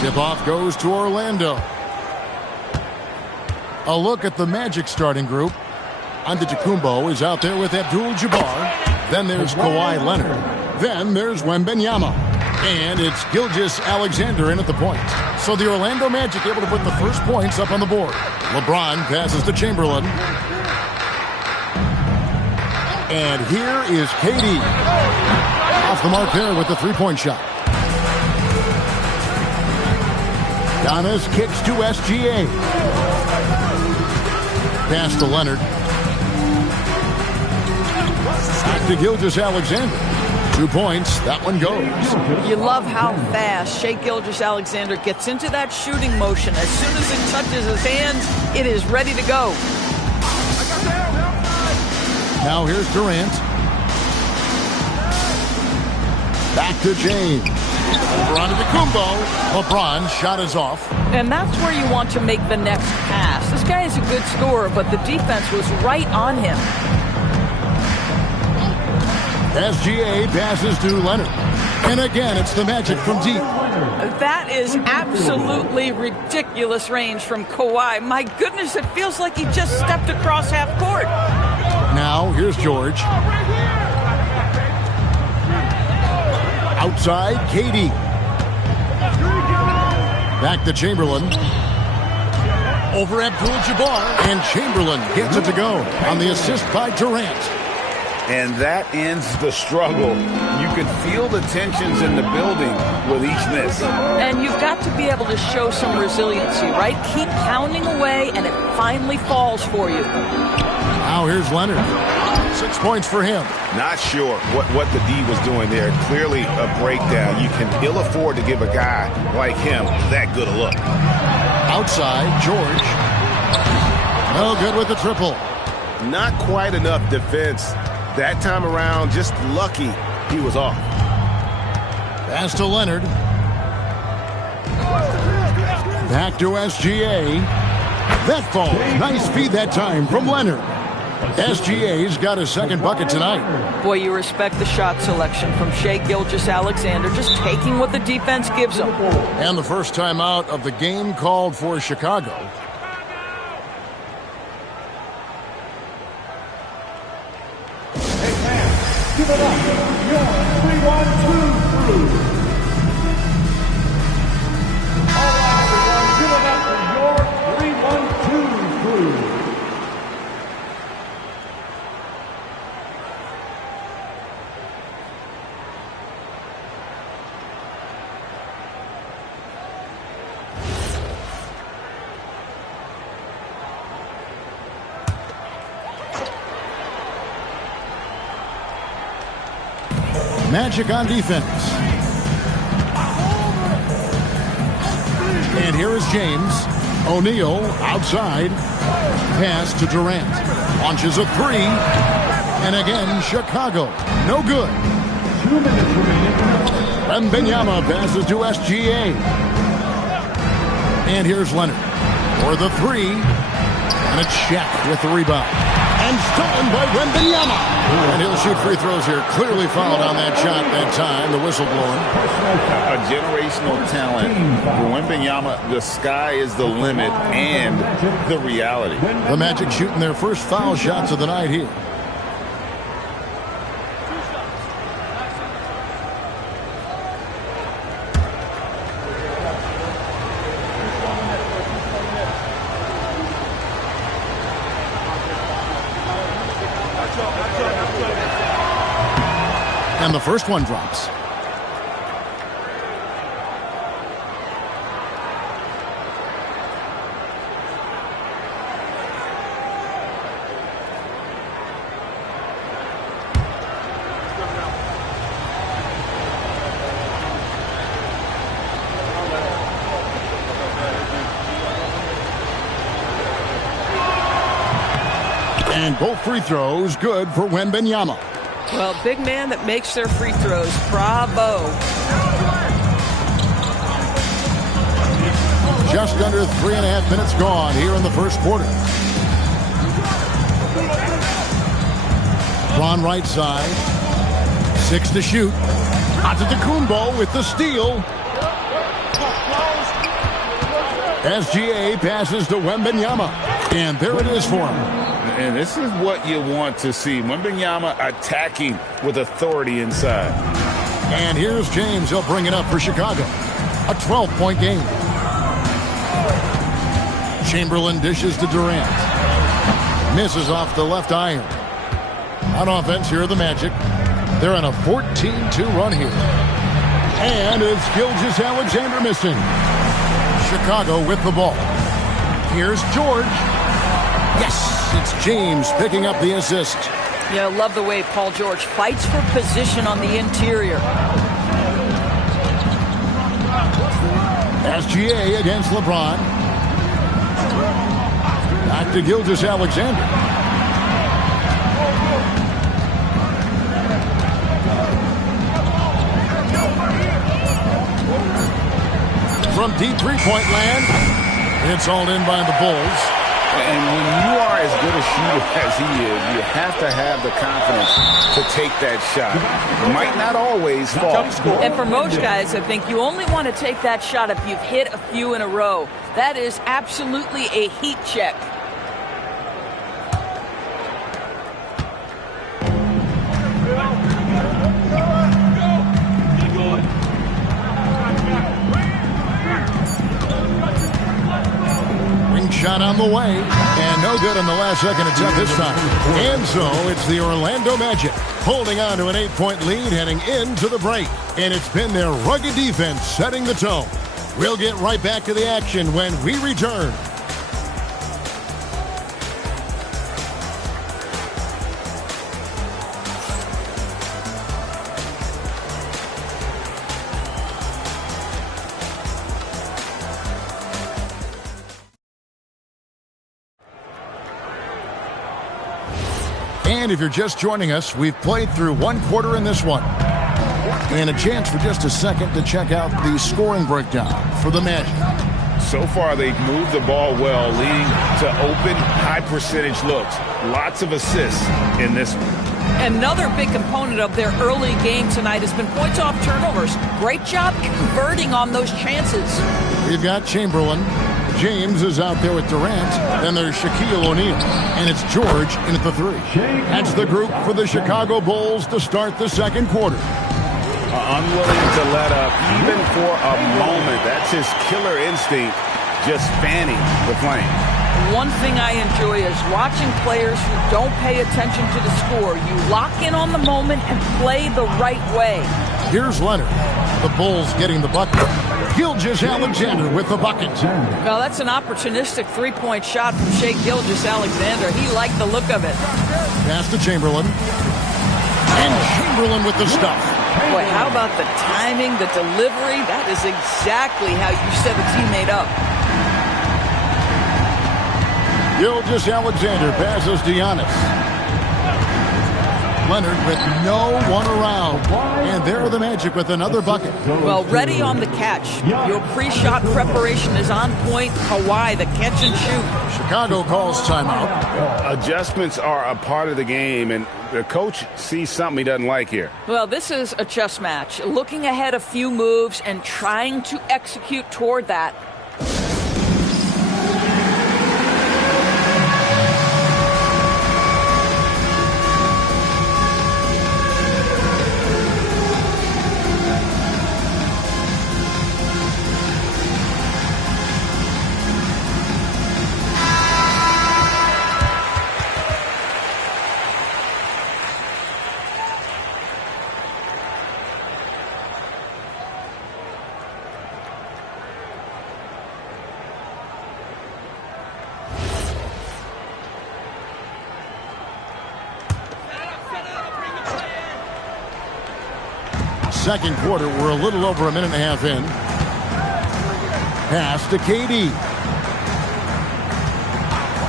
Tip-off goes to Orlando. A look at the Magic starting group. Antetokounmpo is out there with Abdul-Jabbar. Then there's Kawhi Leonard. Then there's Wembanyama. And it's Gilgeous-Alexander in at the point. So the Orlando Magic able to put the first points up on the board. LeBron passes to Chamberlain. And here is KD. Off the mark there with the three-point shot. Giannis kicks to SGA. Pass to Leonard. Back to Gilgeous-Alexander. 2 points. That one goes. You love how fast Shai Gilgeous-Alexander gets into that shooting motion. As soon as it touches his hands, it is ready to go. Now here's Durant. Back to James. Over onto Antetokounmpo. LeBron's shot is off. And that's where you want to make the next pass. This guy is a good scorer, but the defense was right on him. SGA passes to Leonard. And again, it's the Magic from deep. That is absolutely ridiculous range from Kawhi. My goodness, it feels like he just stepped across half court. Now, here's George. Outside, KD. Back to Chamberlain. Over Abdul-Jabbar. And Chamberlain gets it to go on the assist by Durant. And that ends the struggle. You can feel the tensions in the building with each miss. And you've got to be able to show some resiliency, right? Keep pounding away, and it finally falls for you. Now here's Leonard. 6 points for him. Not sure what the D was doing there. Clearly a breakdown. You can ill afford to give a guy like him that good a look. Outside, George. No good with the triple. Not quite enough defense. That time around, just lucky he was off. Pass to Leonard. Back to SGA. That falls. Nice feed that time from Leonard. SGA's got his second bucket tonight. Boy, you respect the shot selection from Shai Gilgeous-Alexander, just taking what the defense gives him. And the first time out of the game called for Chicago. Give it up, your 3-1-2 crew. All right, everyone, give it up for your 3-1-2 crew. Magic on defense. And here is James. O'Neal outside. Pass to Durant. Launches a three. And again, Chicago. No good. 2 minutes remaining. Wembanyama passes to SGA. And here's Leonard for the three. And it's Shaq with the rebound. And stolen by Wembanyama. And he'll shoot free throws here. Clearly fouled on that shot that time. The whistle blowing. A generational talent. For Wembanyama, the sky is the limit and the reality. The Magic shooting their first foul shots of the night here. And the first one drops. And both free throws good for Wembanyama. Well, big man that makes their free throws. Bravo. Just under 3.5 minutes gone here in the first quarter. Bron right side. 6 to shoot. Antetokounmpo with the steal. SGA passes to Wembanyama. And there it is for him. And this is what you want to see. Wembanyama attacking with authority inside. And here's James. He'll bring it up for Chicago. A 12-point game. Chamberlain dishes to Durant. Misses off the left iron. On offense, here are the Magic. They're on a 14-2 run here. And it's Gilgeous-Alexander missing. Chicago with the ball. Here's George. Yes, it's James picking up the assist. Yeah, I love the way Paul George fights for position on the interior. SGA against LeBron. Back to Gilgeous-Alexander. From deep three-point land, it's all in by the Bulls. And when you are as good a shooter as he is, you have to have the confidence to take that shot. It might not always fall. And for most guys, I think you only want to take that shot if you've hit a few in a row. That is absolutely a heat check. Shot on the way, and no good on the last second attempt this time. And so it's the Orlando Magic holding on to an 8-point lead heading into the break. And it's been their rugged defense setting the tone. We'll get right back to the action when we return. And if you're just joining us, we've played through one quarter in this one. And a chance for just a second to check out the scoring breakdown for the Magic. So far, they've moved the ball well, leading to open, high-percentage looks. Lots of assists in this one. Another big component of their early game tonight has been points off turnovers. Great job converting on those chances. We've got Chamberlain. James is out there with Durant. Then there's Shaquille O'Neal. And it's George in at the three. That's the group for the Chicago Bulls to start the second quarter. Unwilling to let up even for a moment. That's his killer instinct, just fanning the flame. One thing I enjoy is watching players who don't pay attention to the score. You lock in on the moment and play the right way. Here's Leonard. The Bulls getting the bucket. Gilgeous-Alexander with the bucket. Well, that's an opportunistic three-point shot from Shai Gilgeous-Alexander. He liked the look of it. Pass to Chamberlain. And Chamberlain with the stuff. Boy, how about the timing, the delivery? That is exactly how you set a teammate up. Gilgeous-Alexander passes to Giannis. Leonard with no one around. And there are the Magic with another bucket. Well, ready on the catch. Your pre-shot preparation is on point. Kawhi, the catch and shoot. Chicago calls timeout. Adjustments are a part of the game, and the coach sees something he doesn't like here. Well, this is a chess match. Looking ahead a few moves and trying to execute toward that. Second quarter, we're a little over a minute and a half in. Pass to KD.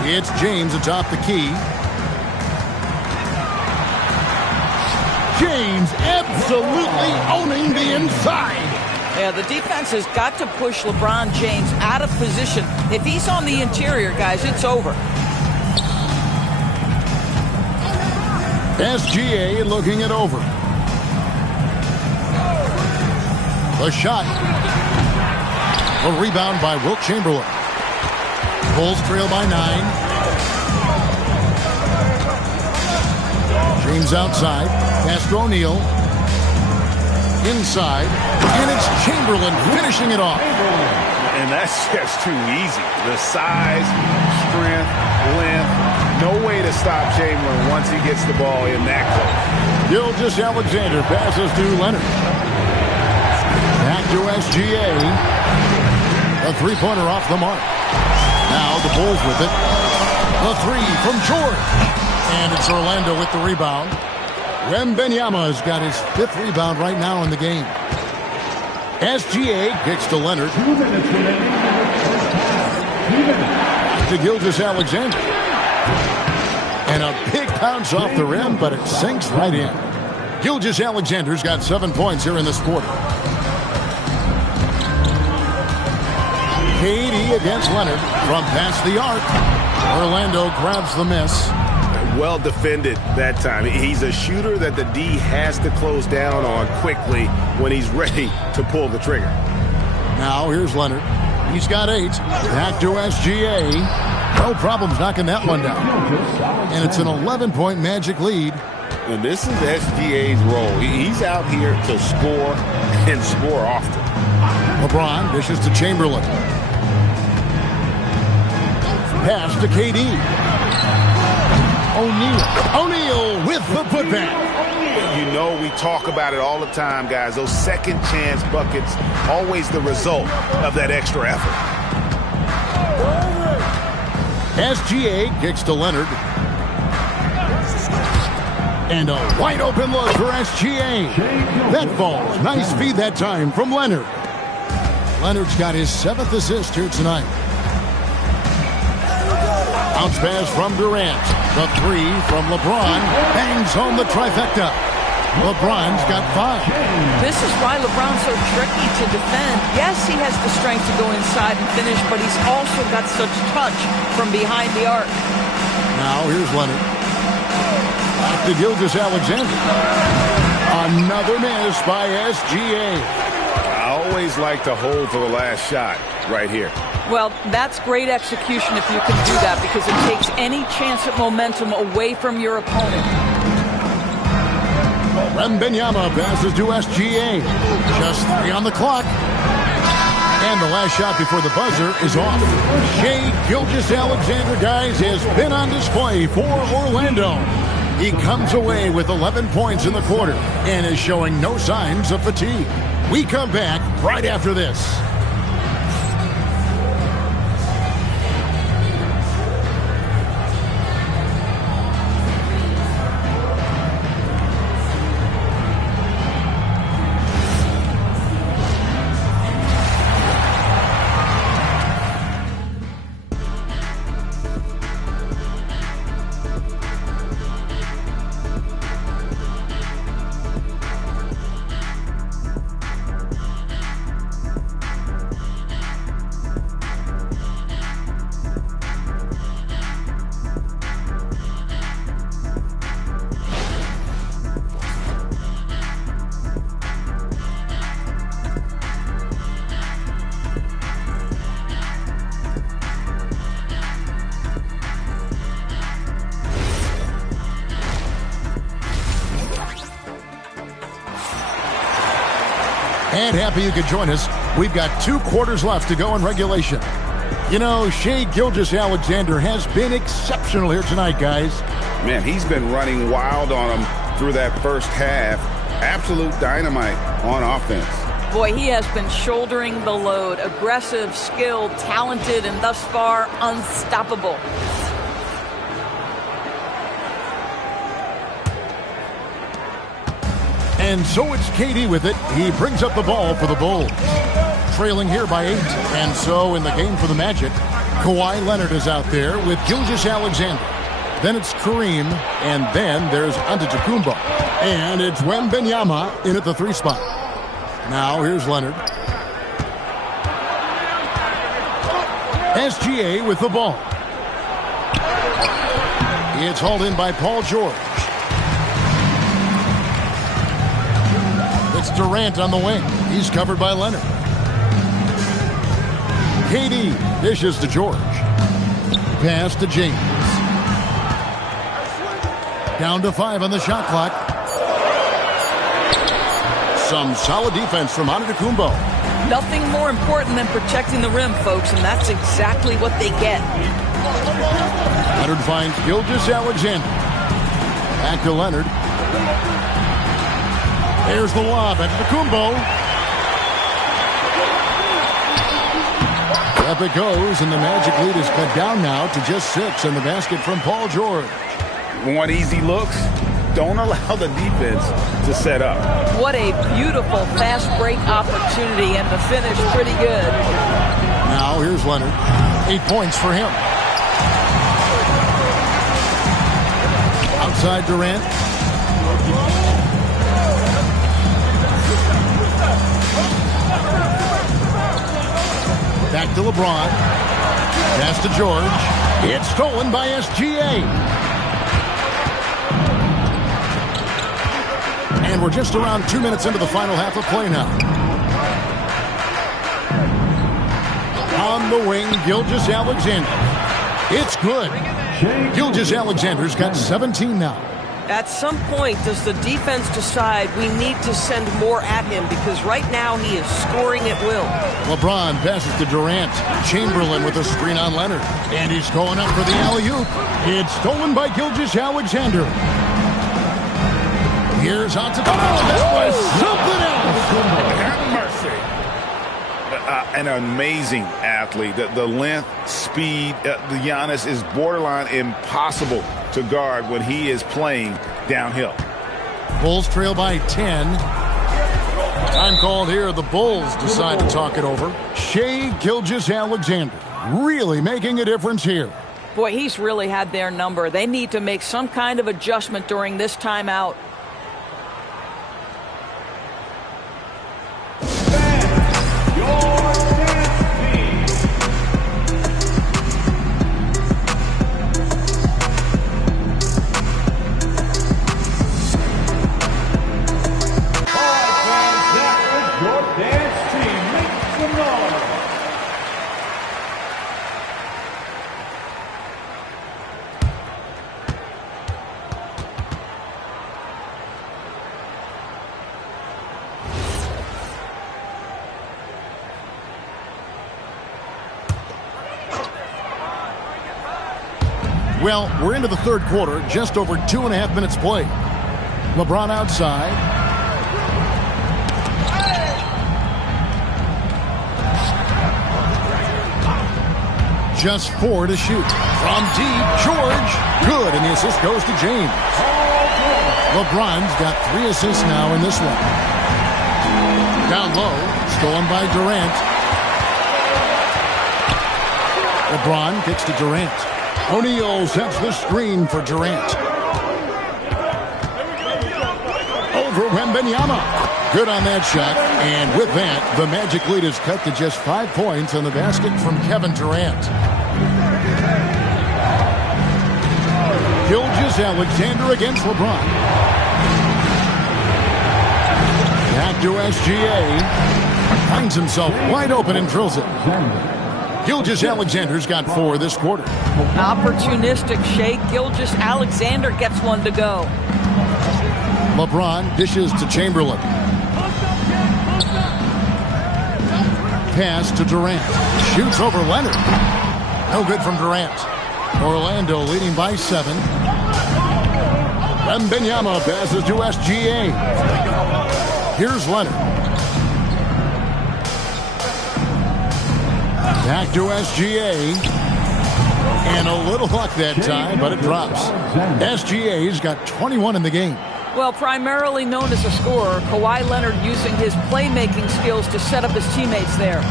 It's James atop the key. James absolutely owning the inside. Yeah, the defense has got to push LeBron James out of position. If he's on the interior, guys, it's over. SGA looking it over. The shot. A rebound by Wilt Chamberlain. Bulls trail by 9. James outside. Pass to O'Neal. Inside. And it's Chamberlain finishing it off. And that's just too easy. The size, strength, length. No way to stop Chamberlain once he gets the ball in that close. Gilgeous-Alexander passes to Leonard. Back to SGA. A three-pointer off the mark. Now the Bulls with it. The three from George. And it's Orlando with the rebound. Wembanyama has got his 5th rebound right now in the game. SGA kicks to Leonard. 2 minutes remaining. To Gilgeous-Alexander. And a big bounce off the rim, but it sinks right in. Gilgeous-Alexander's got 7 points here in this quarter. KD against Leonard from past the arc. Orlando grabs the miss. Well defended that time. He's a shooter that the D has to close down on quickly when he's ready to pull the trigger. Now here's Leonard. He's got 8. Back to SGA. No problems knocking that one down. And it's an 11-point Magic lead. And this is SGA's role. He's out here to score and score often. LeBron dishes to Chamberlain. Pass to KD. O'Neal with the putback. You know, we talk about it all the time, guys. Those second chance buckets, always the result of that extra effort. SGA kicks to Leonard. And a wide open look for SGA. That falls. Nice feed that time from Leonard. Leonard's got his 7th assist here tonight. Bounce pass from Durant. The 3 from LeBron. Bangs home the trifecta. LeBron's got 5. This is why LeBron's so tricky to defend. Yes, he has the strength to go inside and finish, but he's also got such touch from behind the arc. Now here's Leonard. Back to Gilgeous-Alexander. Another miss by SGA. I always like to hold for the last shot right here. Well, that's great execution if you can do that, because it takes any chance at momentum away from your opponent. Wembanyama passes to SGA. Just 3 on the clock. And the last shot before the buzzer is off. Shai Gilgeous-Alexander, guys, has been on display for Orlando. He comes away with 11 points in the quarter and is showing no signs of fatigue. We come back right after this. And happy you could join us. We've got 2 quarters left to go in regulation. You know, Shai Gilgeous-Alexander has been exceptional here tonight, guys. Man, he's been running wild on him through that first half. Absolute dynamite on offense. Boy, he has been shouldering the load. Aggressive, skilled, talented, and thus far unstoppable. And so it's KD with it. He brings up the ball for the Bulls. Trailing here by 8. And so in the game for the Magic, Kawhi Leonard is out there with Gilgeous-Alexander. Then it's Kareem, and then there's Antetokounmpo. And it's Wembanyama in at the 3 spot. Now here's Leonard. SGA with the ball. It's hauled in by Paul George. It's Durant on the wing. He's covered by Leonard. KD dishes to George. Pass to James. Down to 5 on the shot clock. Some solid defense from Antetokounmpo. Nothing more important than protecting the rim, folks, and that's exactly what they get. Leonard finds Gilgeous-Alexander. Back to Leonard. There's the lob. Antetokounmpo. Up it goes, and the Magic lead is cut down now to just 6 in the basket from Paul George. Want easy looks? Don't allow the defense to set up. What a beautiful fast break opportunity, and the finish pretty good. Now here's Leonard. 8 points for him. Outside Durant. Back to LeBron. Pass to George. It's stolen by SGA. And we're just around 2 minutes into the final half of play now. On the wing, Gilgeous-Alexander. It's good. Gilgeous-Alexander's got 17 now. At some point, does the defense decide we need to send more at him? Because right now he is scoring at will. LeBron passes to Durant. Chamberlain with a screen on Leonard. And he's going up for the alley-oop. It's stolen by Gilgeous-Alexander. Here's Antetokounmpo. That was something else. Have mercy. An amazing athlete. The length, speed, the Giannis is borderline impossible to guard when he is playing downhill. Bulls trail by 10. Time called here. The Bulls decide to talk it over. Shai Gilgeous-Alexander really making a difference here. Boy, he's really had their number. They need to make some kind of adjustment during this timeout. Well, we're into the third quarter, just over 2.5 minutes played. LeBron outside. Just 4 to shoot. From deep, George. Good, and the assist goes to James. LeBron's got 3 assists now in this one. Down low, stolen by Durant. LeBron kicks to Durant. O'Neal sets the screen for Durant. Over Wembanyama. Good on that shot. And with that, the Magic lead is cut to just 5 points on the basket from Kevin Durant. Gilgeous-Alexander against LeBron. Back to SGA. Finds himself wide open and drills it. Gilgeous-Alexander's got 4 this quarter. Opportunistic Shai Gilgeous-Alexander gets one to go. LeBron dishes to Chamberlain. Pass to Durant. Shoots over Leonard. No good from Durant. Orlando leading by 7. Wembanyama passes to SGA. Here's Leonard. Back to SGA. And a little luck that time, but it drops. SGA's got 21 in the game. Well, primarily known as a scorer, Kawhi Leonard using his playmaking skills to set up his teammates there.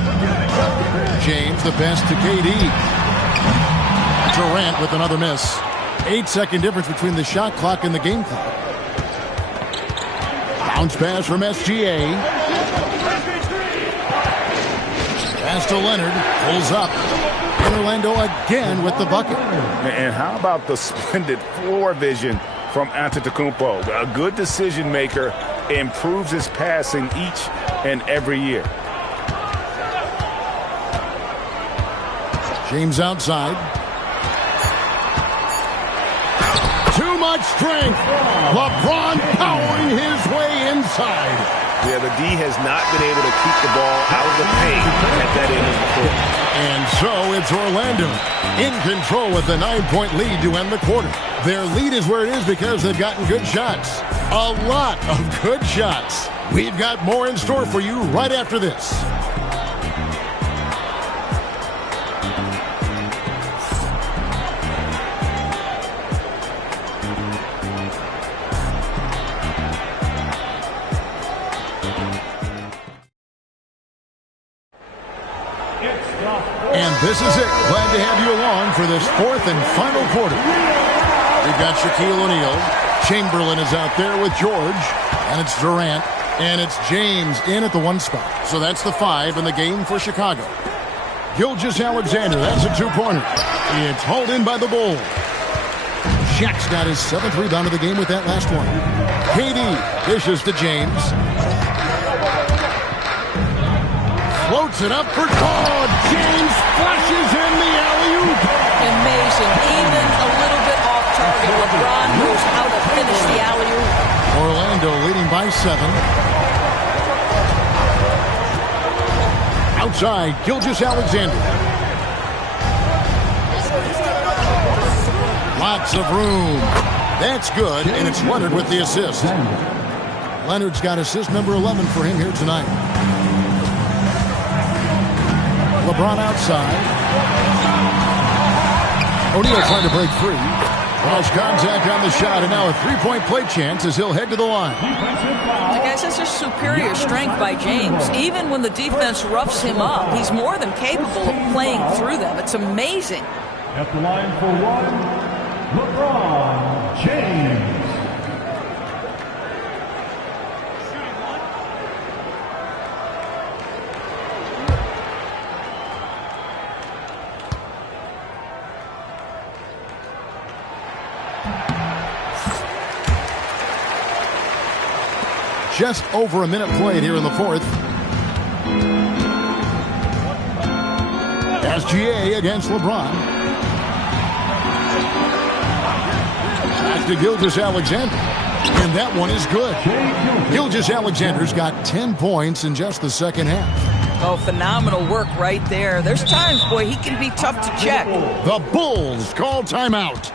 James, the pass to KD. Durant with another miss. 8-second difference between the shot clock and the game clock. Bounce pass from SGA. Pass to Leonard. Pulls up. And Orlando again with the bucket. And how about the splendid floor vision from Antetokounmpo? A good decision maker, improves his passing each and every year. James outside. Too much strength. LeBron powering his way inside. Yeah, the D has not been able to keep the ball out of the paint at that end of the court. And so it's Orlando in control with the 9-point lead to end the quarter. Their lead is where it is because they've gotten good shots. A lot of good shots. We've got more in store for you right after this. And this is it. Glad to have you along for this fourth and final quarter. We've got Shaquille O'Neal. Chamberlain is out there with George. And it's Durant. And it's James in at the 1 spot. So that's the 5 in the game for Chicago. Gilgeous-Alexander, that's a 2-pointer. It's hauled in by the Bulls. Shaq's got his 7th rebound of the game with that last one. KD dishes to James. Floats it up for Todd. James flashes in the alley-oop. Amazing. Even a little bit off target. LeBron knows how to finish the alley-oop. Orlando leading by 7. Outside, Gilgeous-Alexander. Lots of room. That's good, and it's Leonard with the assist. Leonard's got assist number 11 for him here tonight. LeBron outside. O'Neal trying to break free. Lost contact on the shot, and now a 3-point play chance as he'll head to the line. Guys, that's just superior strength by James. Even when the defense roughs him up, he's more than capable of playing through them. It's amazing. At the line for 1, LeBron James. Just over a minute played here in the fourth. SGA against LeBron. Back to Gilgeous-Alexander. And that one is good. Gilgeous-Alexander's got 10 points in just the second half. Oh, phenomenal work right there. There's times, boy, he can be tough to check. The Bulls call timeout.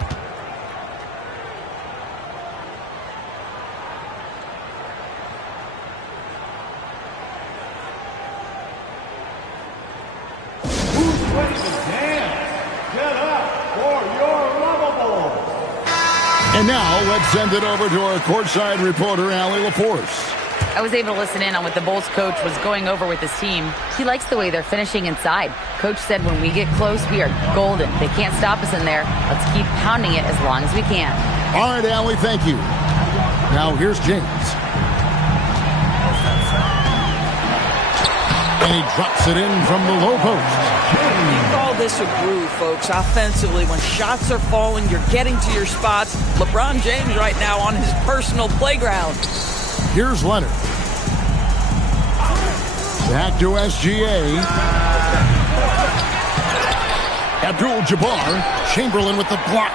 And now, let's send it over to our courtside reporter, Allie LaForce. I was able to listen in on what the Bulls coach was going over with his team. He likes the way they're finishing inside. Coach said when we get close, we are golden. They can't stop us in there. Let's keep pounding it as long as we can. All right, Allie, thank you. Now, here's James. And he drops it in from the low post. You call this a groove, folks. Offensively, when shots are falling, you're getting to your spots. LeBron James right now on his personal playground. Here's Leonard. Back to SGA. Abdul-Jabbar. Chamberlain with the block.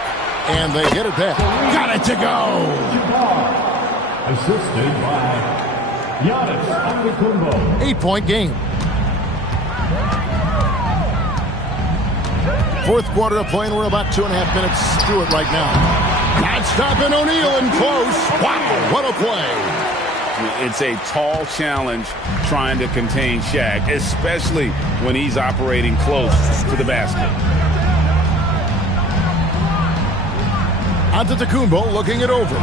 And they get it back. Got it to go. Jabbar, assisted by Giannis Antetokounmpo. 8-point game. Fourth quarter of play, and we're about 2.5 minutes through it right now. Not stopping O'Neal in close. Wow, what a play. It's a tall challenge trying to contain Shaq, especially when he's operating close to the basket. Antetokounmpo looking it over.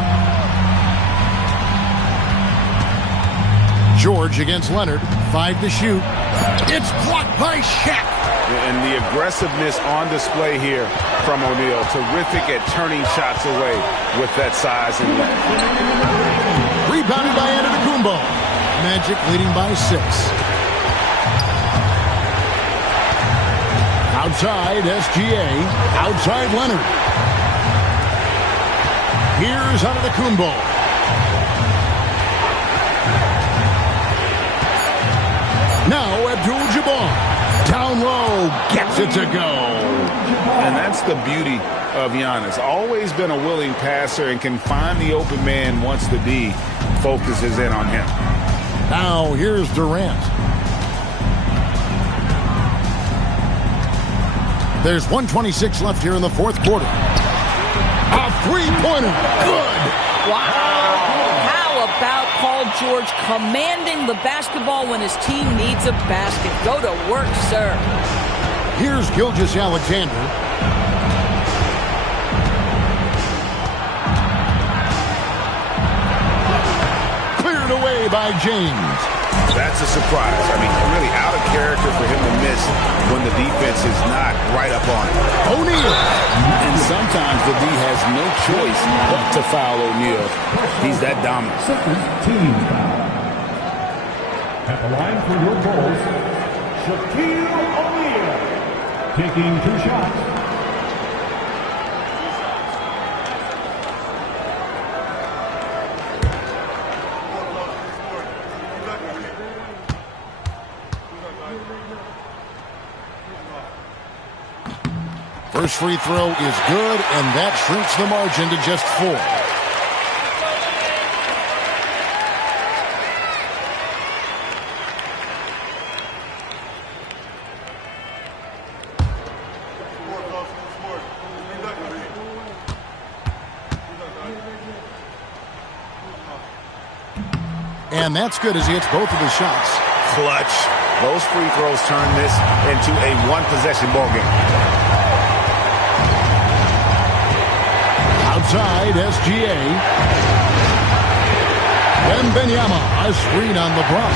George against Leonard. 5 to shoot. It's blocked by Shaq. And the aggressiveness on display here from O'Neal. Terrific at turning shots away with that size and length. Rebounded by Antetokounmpo. Magic leading by 6. Outside, SGA. Outside, Leonard. Here's Antetokounmpo. Now Abdul-Jabbar. Down low. Gets it to go. that's the beauty of Giannis. Always been a willing passer and can find the open man once the D focuses in on him. Now here's Durant. There's 1:26 left here in the fourth quarter. A three-pointer. Good. Wow. How about Paul George commanding the basketball when his team needs a basket? Go to work, sir. Here's Gilgeous-Alexander. Cleared away by James. That's a surprise. I mean, really out of character for him to miss when the defense is not right up on it. O'Neal. And sometimes the D has no choice but to foul O'Neal. He's that dominant. Second team foul. At the line for your Bulls, Shaquille O'Neal. Taking 2 shots. First free throw is good, and that shrinks the margin to just 4. And that's good as he hits both of his shots. Clutch. Those free throws turn this into a one-possession ball game. Outside, SGA. Wembanyama, a screen on LeBron.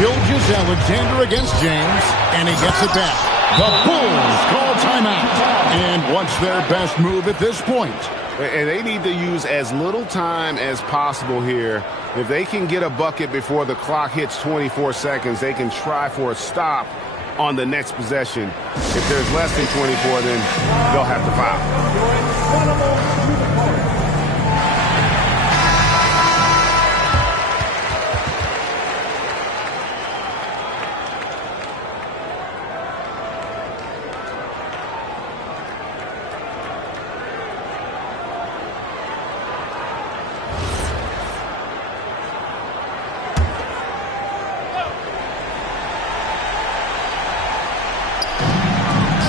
Gilgeous-Alexander against James, and he gets it back. The Bulls call timeout. And what's their best move at this point? And they need to use as little time as possible here. If they can get a bucket before the clock hits 24 seconds, they can try for a stop on the next possession. If there's less than 24, then they'll have to foul.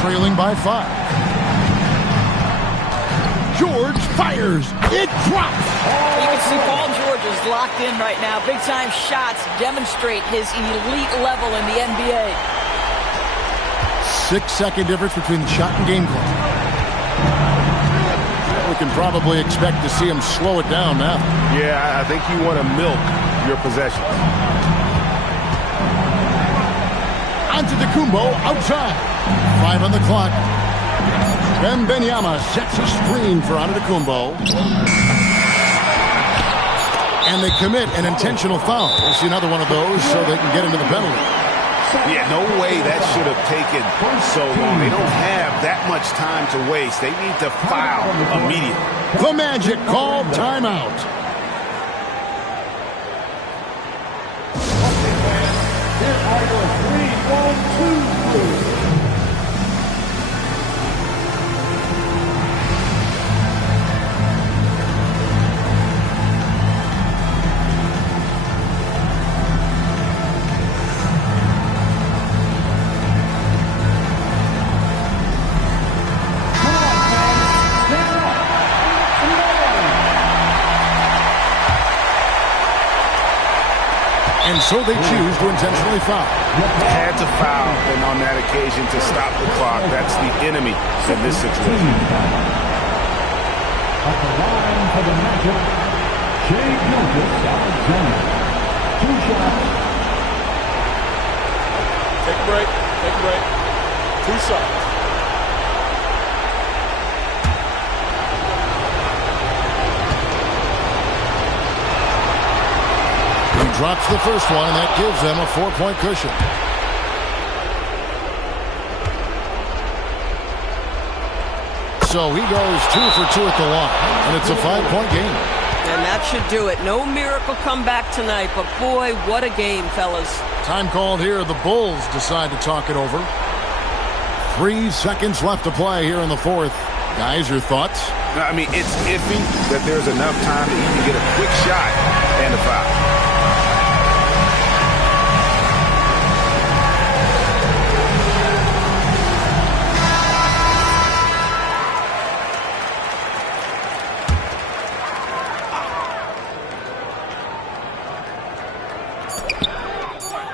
Trailing by 5. George fires. It drops. You can see Paul George is locked in right now. Big-time shots demonstrate his elite level in the NBA. 6-second difference between the shot and game clock. We can probably expect to see him slow it down now. Yeah, I think you want to milk your possessions. Antetokounmpo outside. 5 on the clock. Wembanyama sets a screen for Antetokounmpo. And they commit an intentional foul. We'll see another one of those so they can get into the penalty. Yeah, no way that should have taken so long. They don't have that much time to waste. They need to foul immediately. The Magic called timeout. Here are your 3-1-2 crews. And so they choose to intentionally foul. Had to foul, and on that occasion to stop the clock. That's the enemy in this situation. At the line for the Magic, Shai Gilgeous-Alexander. 2 shots. Take a break. Take a break. 2 shots. He drops the first one, and that gives them a 4-point cushion. So he goes 2 for 2 at the line, and it's a 5-point game. And that should do it. No miracle comeback tonight, but boy, what a game, fellas. Time called here. The Bulls decide to talk it over. 3 seconds left to play here in the fourth. Guys, your thoughts? I mean, it's iffy that there's enough time to even get a quick shot and a foul.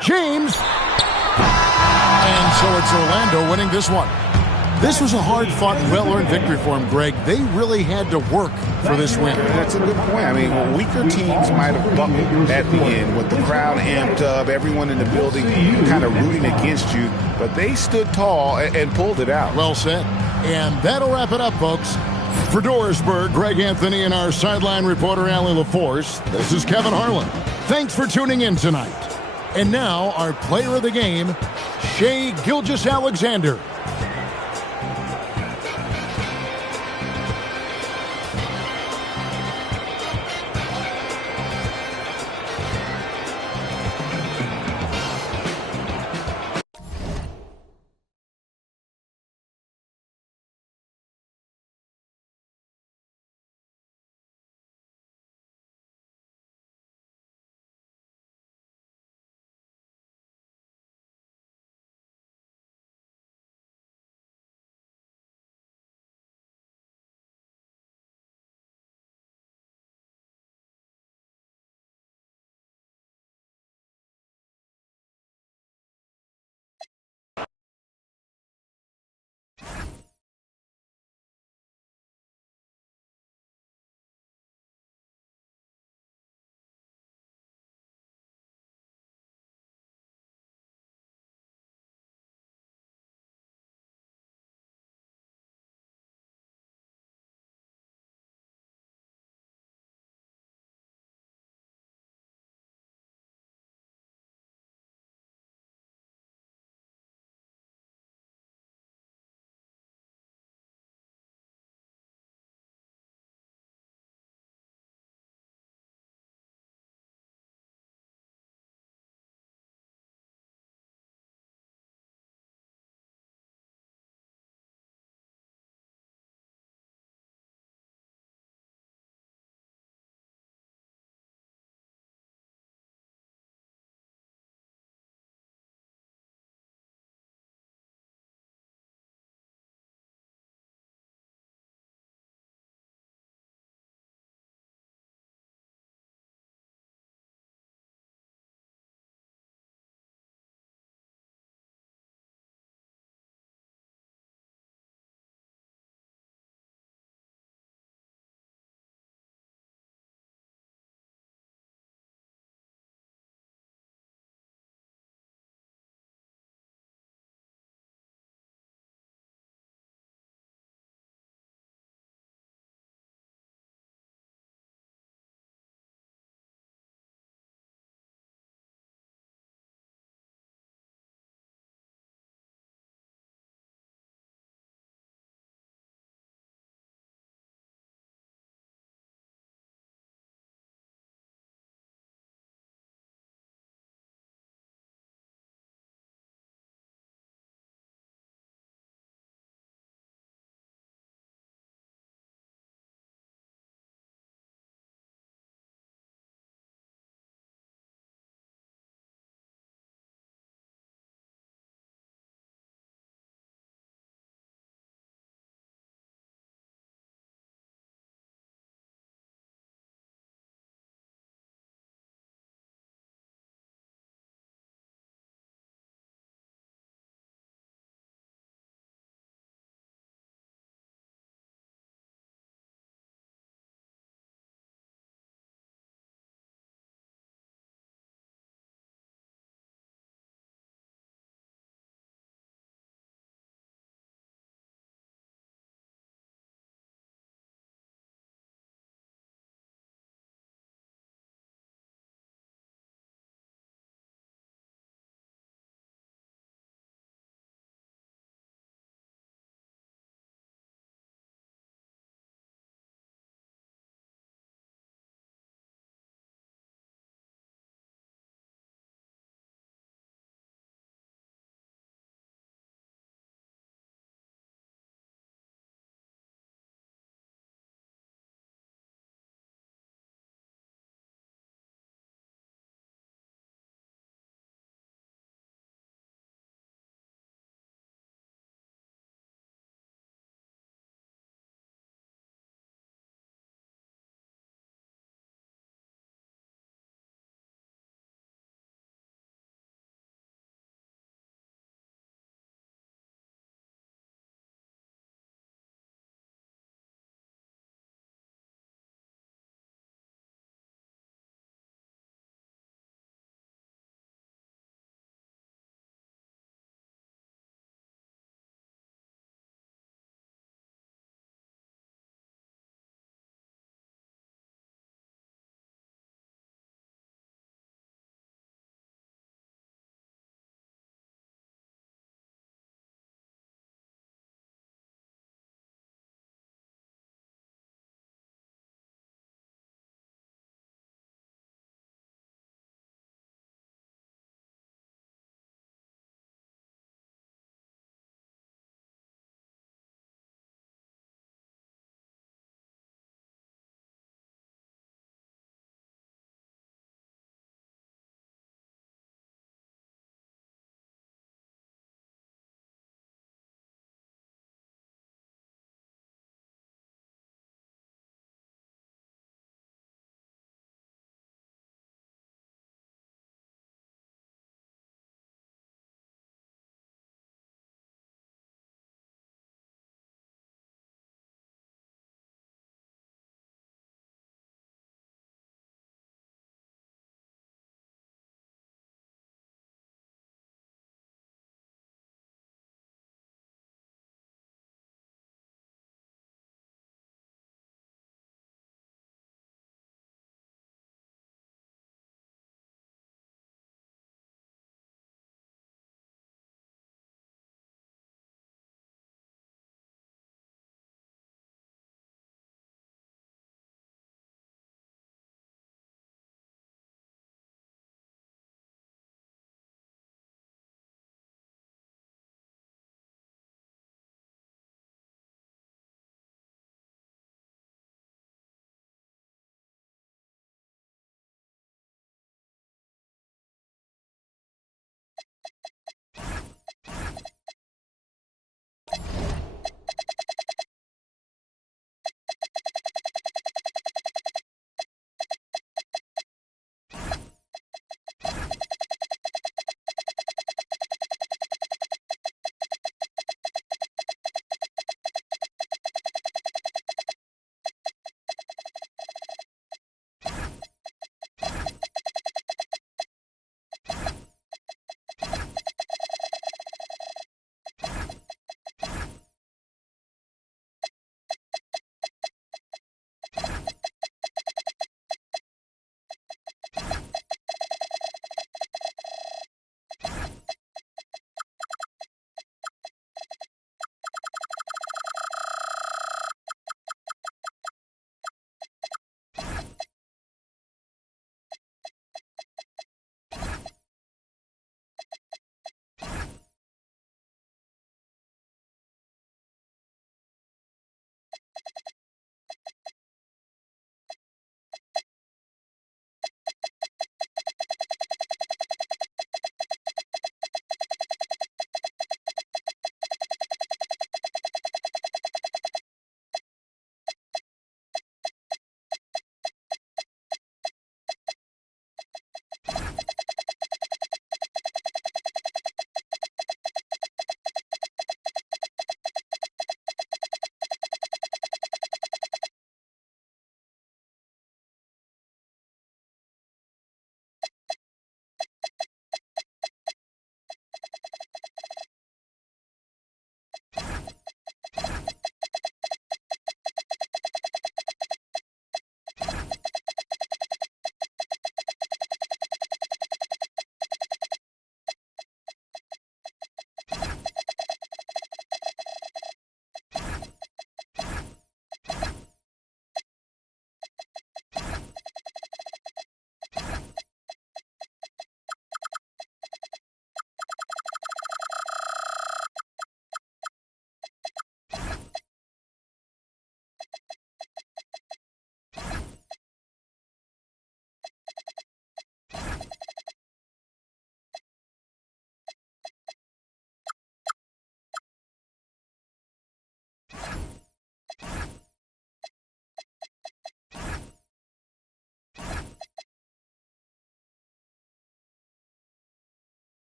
James. And so it's Orlando winning this one. This was a hard-fought, well-earned victory for them, Greg. They really had to work for this win. That's a good point. I mean, weaker teams might have buckled at the end with the crowd amped up, everyone in the building kind of rooting against you, but they stood tall and pulled it out. Well said. And that'll wrap it up, folks. For Dorisburg, Greg Anthony and our sideline reporter, Allie LaForce, this is Kevin Harlan. Thanks for tuning in tonight. And now, our player of the game, Shai Gilgeous-Alexander.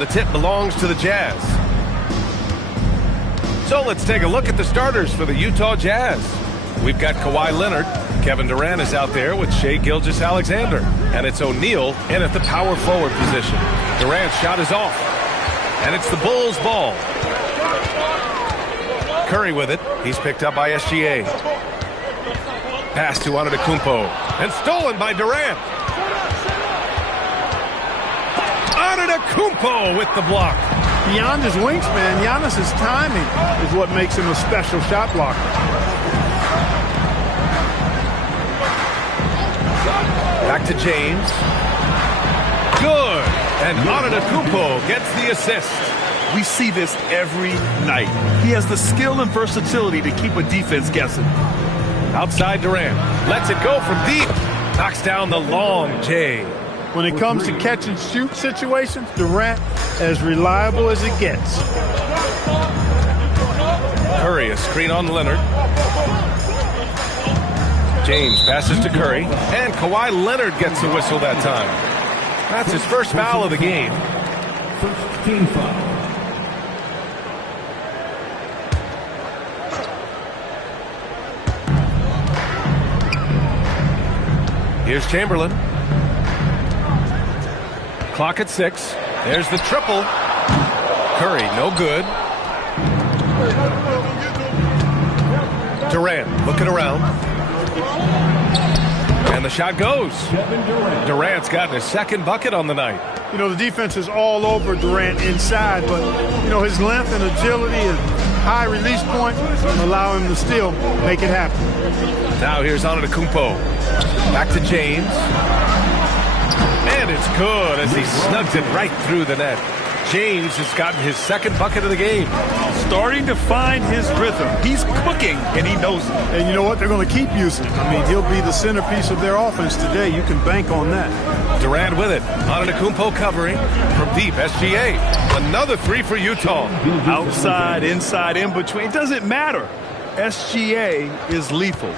the tip belongs to the Jazz. So let's take a look at the starters for the Utah Jazz. We've got Kawhi Leonard. Kevin Durant is out there with Shai Gilgeous-Alexander. And it's O'Neal in at the power forward position. Durant's shot is off. And it's the Bulls' ball. Curry with it. He's picked up by SGA. Pass to Antetokounmpo. And stolen by Durant. Antetokounmpo with the block. Beyond his wingspan, Giannis's timing is what makes him a special shot blocker. Back to James. Good. And Antetokounmpo gets the assist. We see this every night. He has the skill and versatility to keep a defense guessing. Outside Durant. Lets it go from deep. Knocks down the long J. When it comes to catch and shoot situations, Durant as reliable as it gets. Curry, a screen on Leonard. James passes to Curry, and Kawhi Leonard gets the whistle that time. That's his first foul of the game. First team foul. Here's Chamberlain. Clock at 6. There's the triple. Curry, no good. Durant looking around. And the shot goes. Durant's gotten his second bucket on the night. You know, the defense is all over Durant inside, but, you know, his length and agility and high release point allow him to still make it happen. Now here's Antetokounmpo. Back to James. And it's good as he snugs it right through the net. James has gotten his second bucket of the game. Starting to find his rhythm. He's cooking, and he knows it. And you know what? They're going to keep using him. I mean, he'll be the centerpiece of their offense today. You can bank on that. Durant with it. Antetokounmpo covering from deep. SGA. Another three for Utah. Outside, inside, in between. It doesn't matter. SGA is lethal.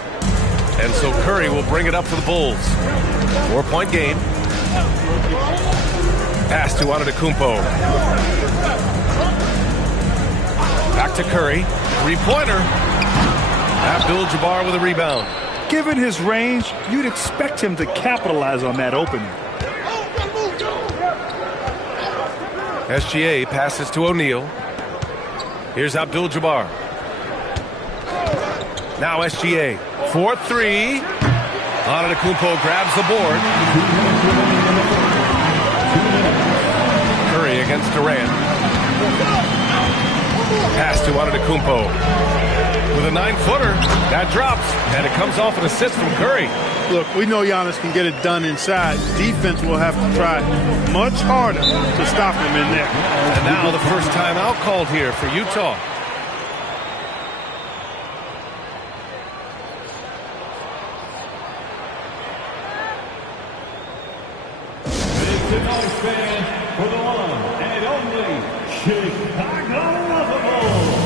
And so Curry will bring it up for the Bulls. 4-point game. Pass to Antetokounmpo. Back to Curry. Three-pointer. Abdul-Jabbar with a rebound. Given his range, you'd expect him to capitalize on that opening. SGA passes to O'Neal. Here's Abdul-Jabbar. Now SGA. 4-3. Antetokounmpo grabs the board. Curry against Durant. Pass to Antetokounmpo. With a 9-footer, that drops, and it comes off an assist from Curry. Look, we know Giannis can get it done inside. Defense will have to try much harder to stop him in there. And now the first timeout called here for Utah. For the one and only Chicago Bulls.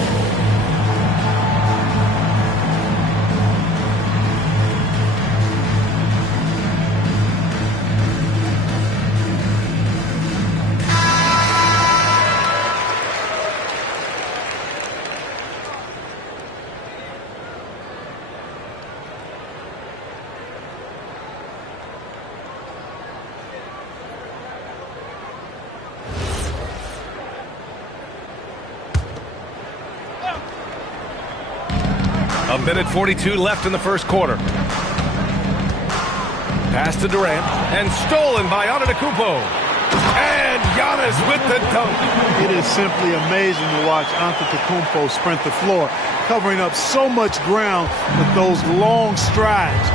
A minute 42 left in the first quarter. Pass to Durant and stolen by Antetokounmpo. And Giannis with the dunk. It is simply amazing to watch Antetokounmpo sprint the floor, covering up so much ground with those long strides.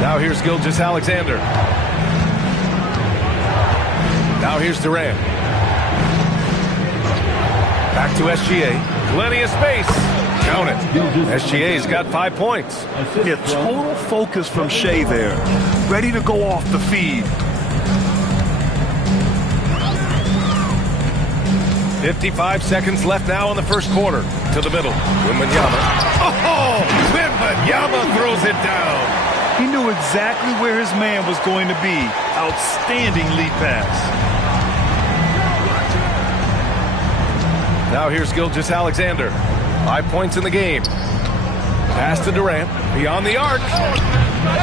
Now here's Gilgeous-Alexander. Now here's Durant. Back to SGA. Plenty of space. Count it. SGA's got 5 points. Yeah, total focus from Shai there. Ready to go off the feed. 55 seconds left now in the first quarter. To the middle. Wembanyama. Oh! Wembanyama throws it down. He knew exactly where his man was going to be. Outstanding lead pass. Now here's Gilgeous-Alexander. 5 points in the game. Pass to Durant. Beyond the arc.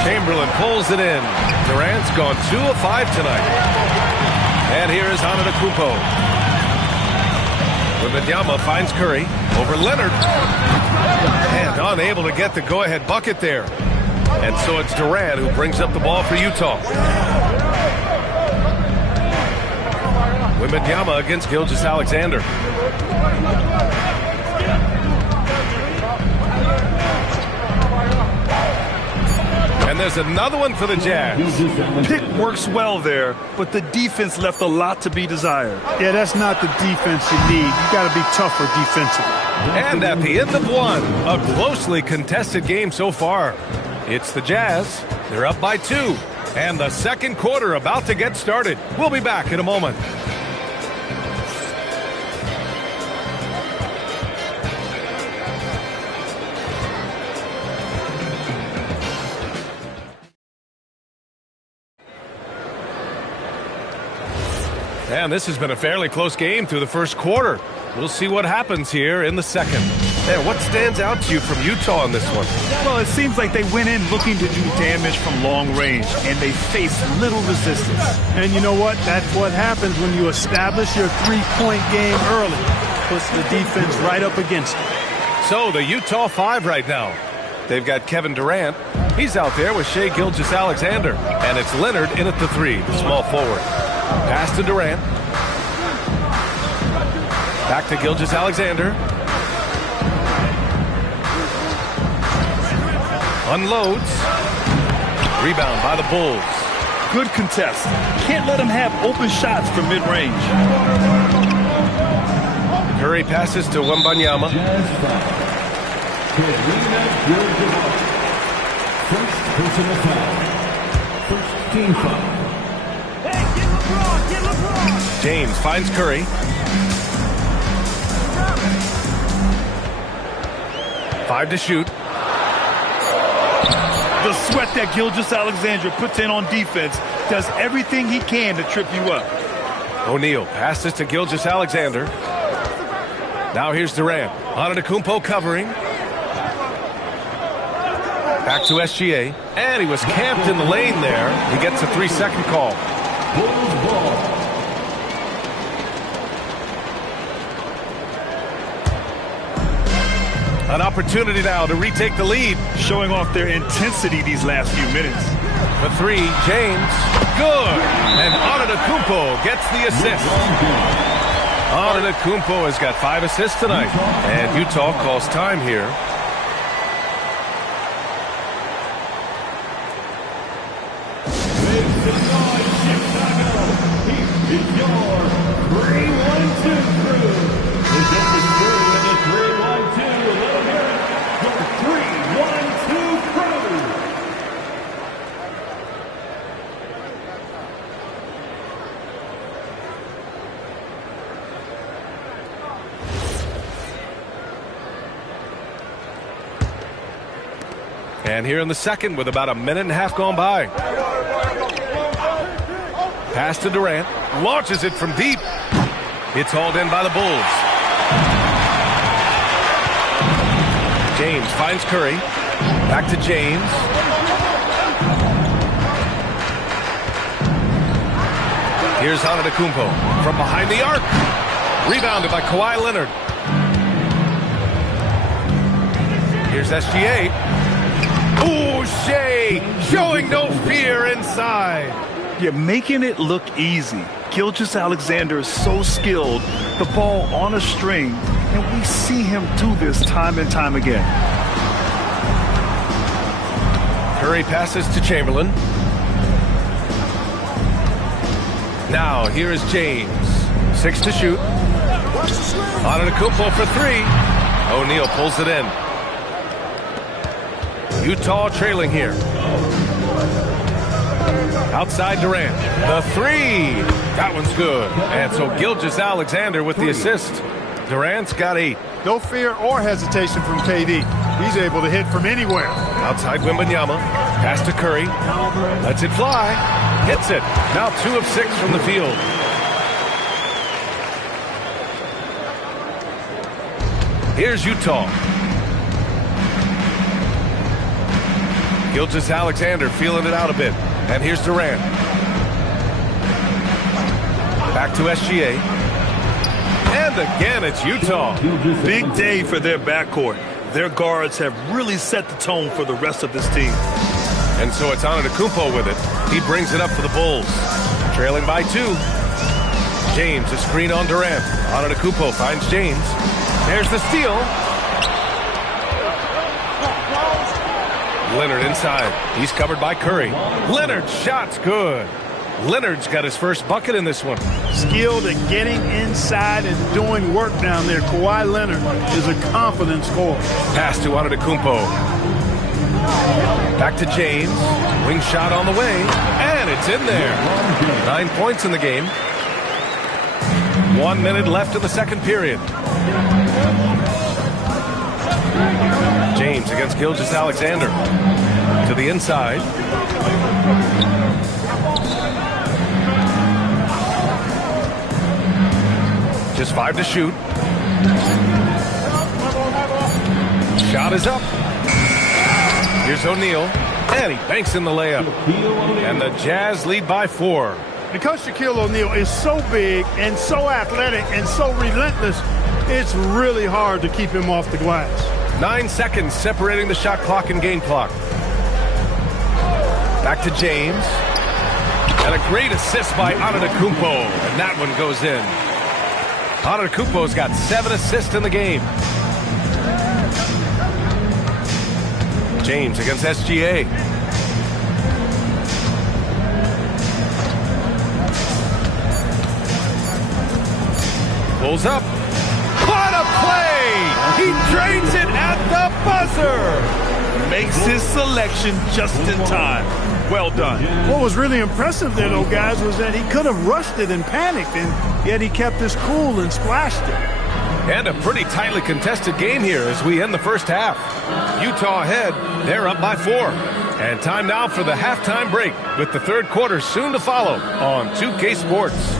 Chamberlain pulls it in. Durant's gone 2 of 5 tonight. And here is Antetokounmpo. Wembanyama finds Curry over Leonard. And unable to get the go-ahead bucket there. And so it's Durant who brings up the ball for Utah. Wembanyama against Gilgeous-Alexander. And there's another one for the Jazz. Pick works well there, but the defense left a lot to be desired. Yeah, that's not the defense you need. You got to be tougher defensively. And at the end of one, a closely contested game so far. It's the Jazz. They're up by 2. And the second quarter about to get started. We'll be back in a moment. And this has been a fairly close game through the first quarter. We'll see what happens here in the second. And what stands out to you from Utah in this one? Well, it seems like they went in looking to do damage from long range, and they faced little resistance. And you know what? That's what happens when you establish your three-point game early. Puts the defense right up against it. So the Utah 5 right now. They've got Kevin Durant. He's out there with Shai Gilgeous-Alexander. And it's Leonard in at the 3, the small forward. Pass to Durant. Back to Gilgeous-Alexander. Unloads. Rebound by the Bulls. Good contest. Can't let him have open shots from mid-range. Curry passes to Wembanyama. First personal foul. First team foul. James finds Curry. Five to shoot. The sweat that Gilgeous-Alexander puts in on defense does everything he can to trip you up. O'Neal passes to Gilgeous-Alexander. Now here's Durant. Antetokounmpo covering. Back to SGA. And he was camped in the lane there. He gets a 3-second call. An opportunity now to retake the lead. Showing off their intensity these last few minutes. The 3, James. Good. And Antetokounmpo gets the assist. Antetokounmpo has got 5 assists tonight. And Utah calls time here. It's your 3-1-2 crew. Presented through in the 3-1-2. Let them hear it. Your 3-1-2 crew. And here in the second with about a minute and a half gone by. Pass to Durant. Launches it from deep. It's hauled in by the Bulls. James finds Curry. Back to James. Here's Antetokounmpo from behind the arc. Rebounded by Kawhi Leonard. Here's SGA. Ooh, Shai showing no fear inside. You're making it look easy. Gilgeous-Alexander is so skilled, the ball on a string, and we see him do this time and time again. Curry passes to Chamberlain. Now, here is James. 6 to shoot. Antetokounmpo for 3. O'Neal pulls it in. Utah trailing here. Outside Durant. The 3. That one's good. And so Gilgeous-Alexander with the assist. Durant's got 8. No fear or hesitation from KD. He's able to hit from anywhere. Outside Wembanyama. Pass to Curry. Lets it fly. Hits it. Now 2 of 6 from the field. Here's Utah. Gilgeous-Alexander feeling it out a bit. And here's Durant. Back to SGA. And again, it's Utah. Big day for their backcourt. Their guards have really set the tone for the rest of this team. And so it's Antetokounmpo with it. He brings it up for the Bulls. Trailing by 2. James, a screen on Durant. Antetokounmpo finds James. There's the steal. Leonard inside. He's covered by Curry. Leonard's shot's good. Leonard's got his first bucket in this one. Skilled at getting inside and doing work down there. Kawhi Leonard is a confident scorer. Pass to Antetokounmpo. Back to James. Wing shot on the way. And it's in there. 9 points in the game. 1 minute left in the second period. James against Gilgeous-Alexander. To the inside. Just 5 to shoot. Shot is up. Here's O'Neal. And he banks in the layup. And the Jazz lead by 4. Because Shaquille O'Neal is so big and so athletic and so relentless, it's really hard to keep him off the glass. 9 seconds separating the shot clock and game clock. Back to James. And a great assist by Antetokounmpo. And that one goes in. Antetokounmpo's got 7 assists in the game. James against SGA. Pulls up. What a play! He drains it at the buzzer! Makes his selection just in time. Well done. What was really impressive there, though, guys, was that he could have rushed it and panicked, and yet he kept his cool and splashed it. And a pretty tightly contested game here as we end the first half. Utah ahead. They're up by 4. And time now for the halftime break with the third quarter soon to follow on 2K Sports.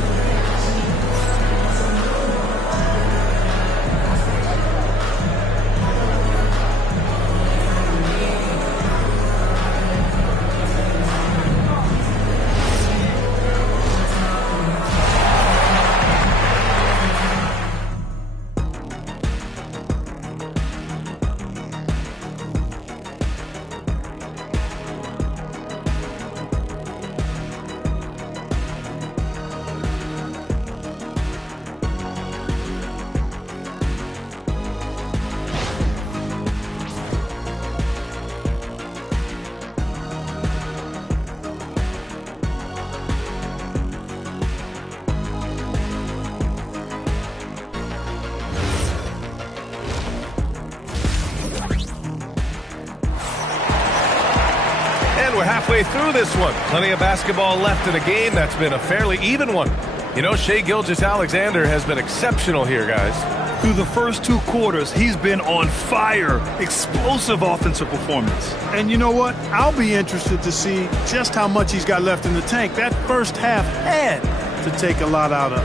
We're halfway through this one. Plenty of basketball left in a game that's been a fairly even one. You know, Shai Gilgeous-Alexander has been exceptional here, guys. Through the first 2 quarters, he's been on fire. Explosive offensive performance. And you know what? I'll be interested to see just how much he's got left in the tank. That first half had to take a lot out of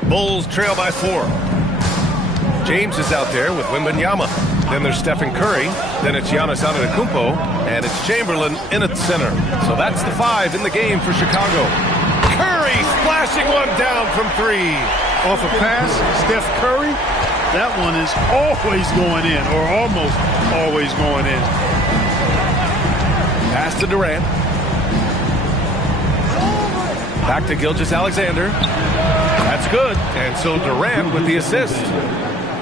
him. Bulls trail by 4. James is out there with Wembanyama. Then there's Stephen Curry. Then it's Giannis Antetokounmpo. And it's Chamberlain in at center. So that's the 5 in the game for Chicago. Curry splashing one down from 3. Off a pass, Steph Curry. That one is always going in, or almost always going in. Pass to Durant. Back to Gilgeous-Alexander. That's good. And so Durant with the assist.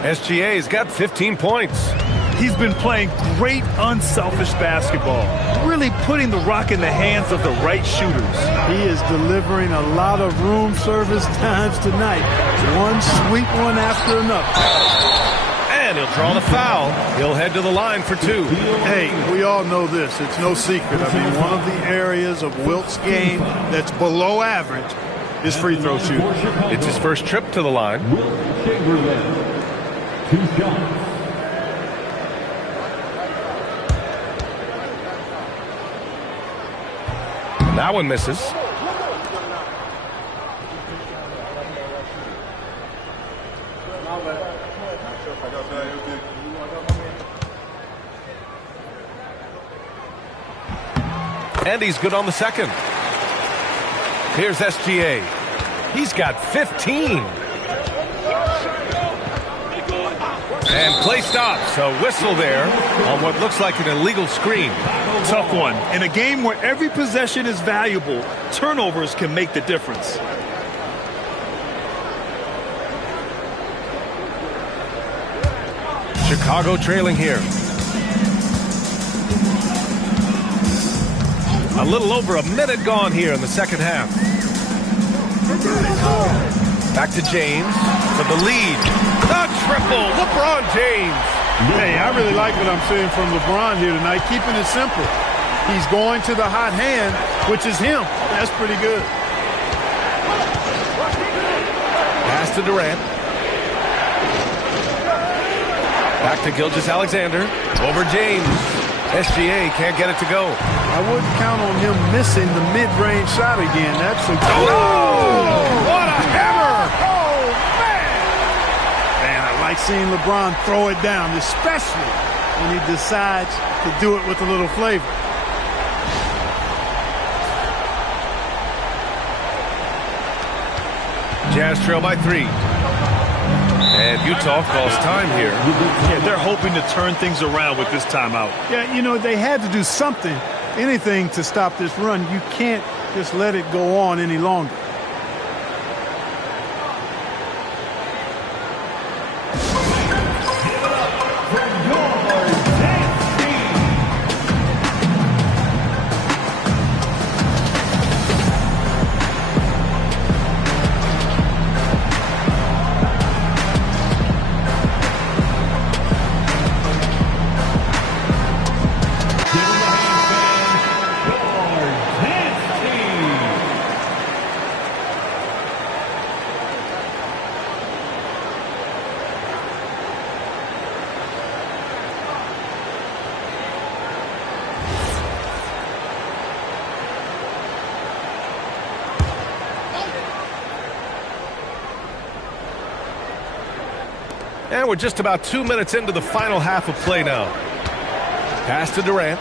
SGA's got 15 points. He's been playing great unselfish basketball, really putting the rock in the hands of the right shooters. He is delivering a lot of room service times tonight. One sweet one after another. And he'll draw the foul. He'll head to the line for 2. Hey, we all know this. It's no secret. I mean, one of the areas of Wilt's game that's below average is free throw shooting. It's his first trip to the line. 2 shots. That one misses. And he's good on the second. Here's SGA. He's got 15. And play stops. A whistle there on what looks like an illegal screen. Tough one. In a game where every possession is valuable, turnovers can make the difference. Chicago trailing here. A little over a minute gone here in the second half. Back to James for the lead. The triple, LeBron James. Hey, I really like what I'm seeing from LeBron here tonight, keeping it simple. He's going to the hot hand, which is him. That's pretty good. Pass to Durant. Back to Gilgeous-Alexander. Over James. SGA can't get it to go. I wouldn't count on him missing the mid-range shot again. That's a... Oh! What a hammer! Oh, man! Man, I like seeing LeBron throw it down, especially when he decides to do it with a little flavor. Jazz trail by 3. And Utah calls time here. Yeah, they're hoping to turn things around with this timeout. Yeah, you know, they had to do something, anything to stop this run. You can't just let it go on any longer. And we're just about 2 minutes into the final half of play now. Pass to Durant.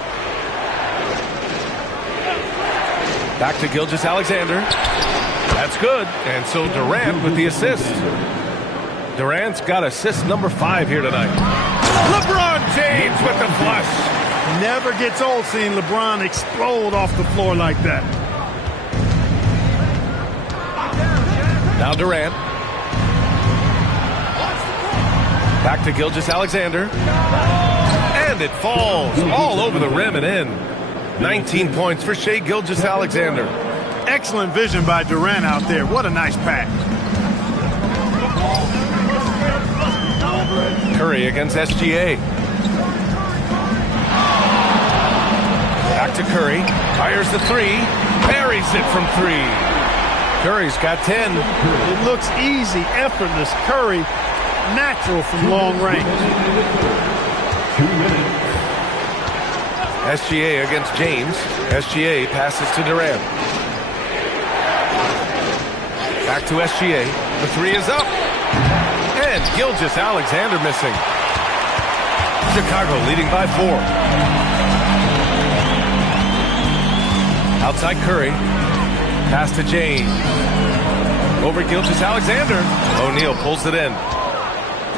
Back to Gilgeous-Alexander. That's good. And so Durant with the assist. Durant's got assist number 5 here tonight. LeBron James with the flush. Never gets old seeing LeBron explode off the floor like that. Now Durant. Back to Gilgeous-Alexander. And it falls all over the rim and in. 19 points for Shai Gilgeous-Alexander. Excellent vision by Durant out there. What a nice pass. Curry against SGA. Back to Curry. Fires the 3. Buries it from 3. Curry's got 10. It looks easy, effortless. Curry, natural from long range. 2 minutes. SGA against James. SGA passes to Durant. Back to SGA. The 3 is up. And Gilgeous-Alexander missing. Chicago leading by 4. Outside Curry. Pass to James. Over Gilgeous-Alexander. O'Neal pulls it in.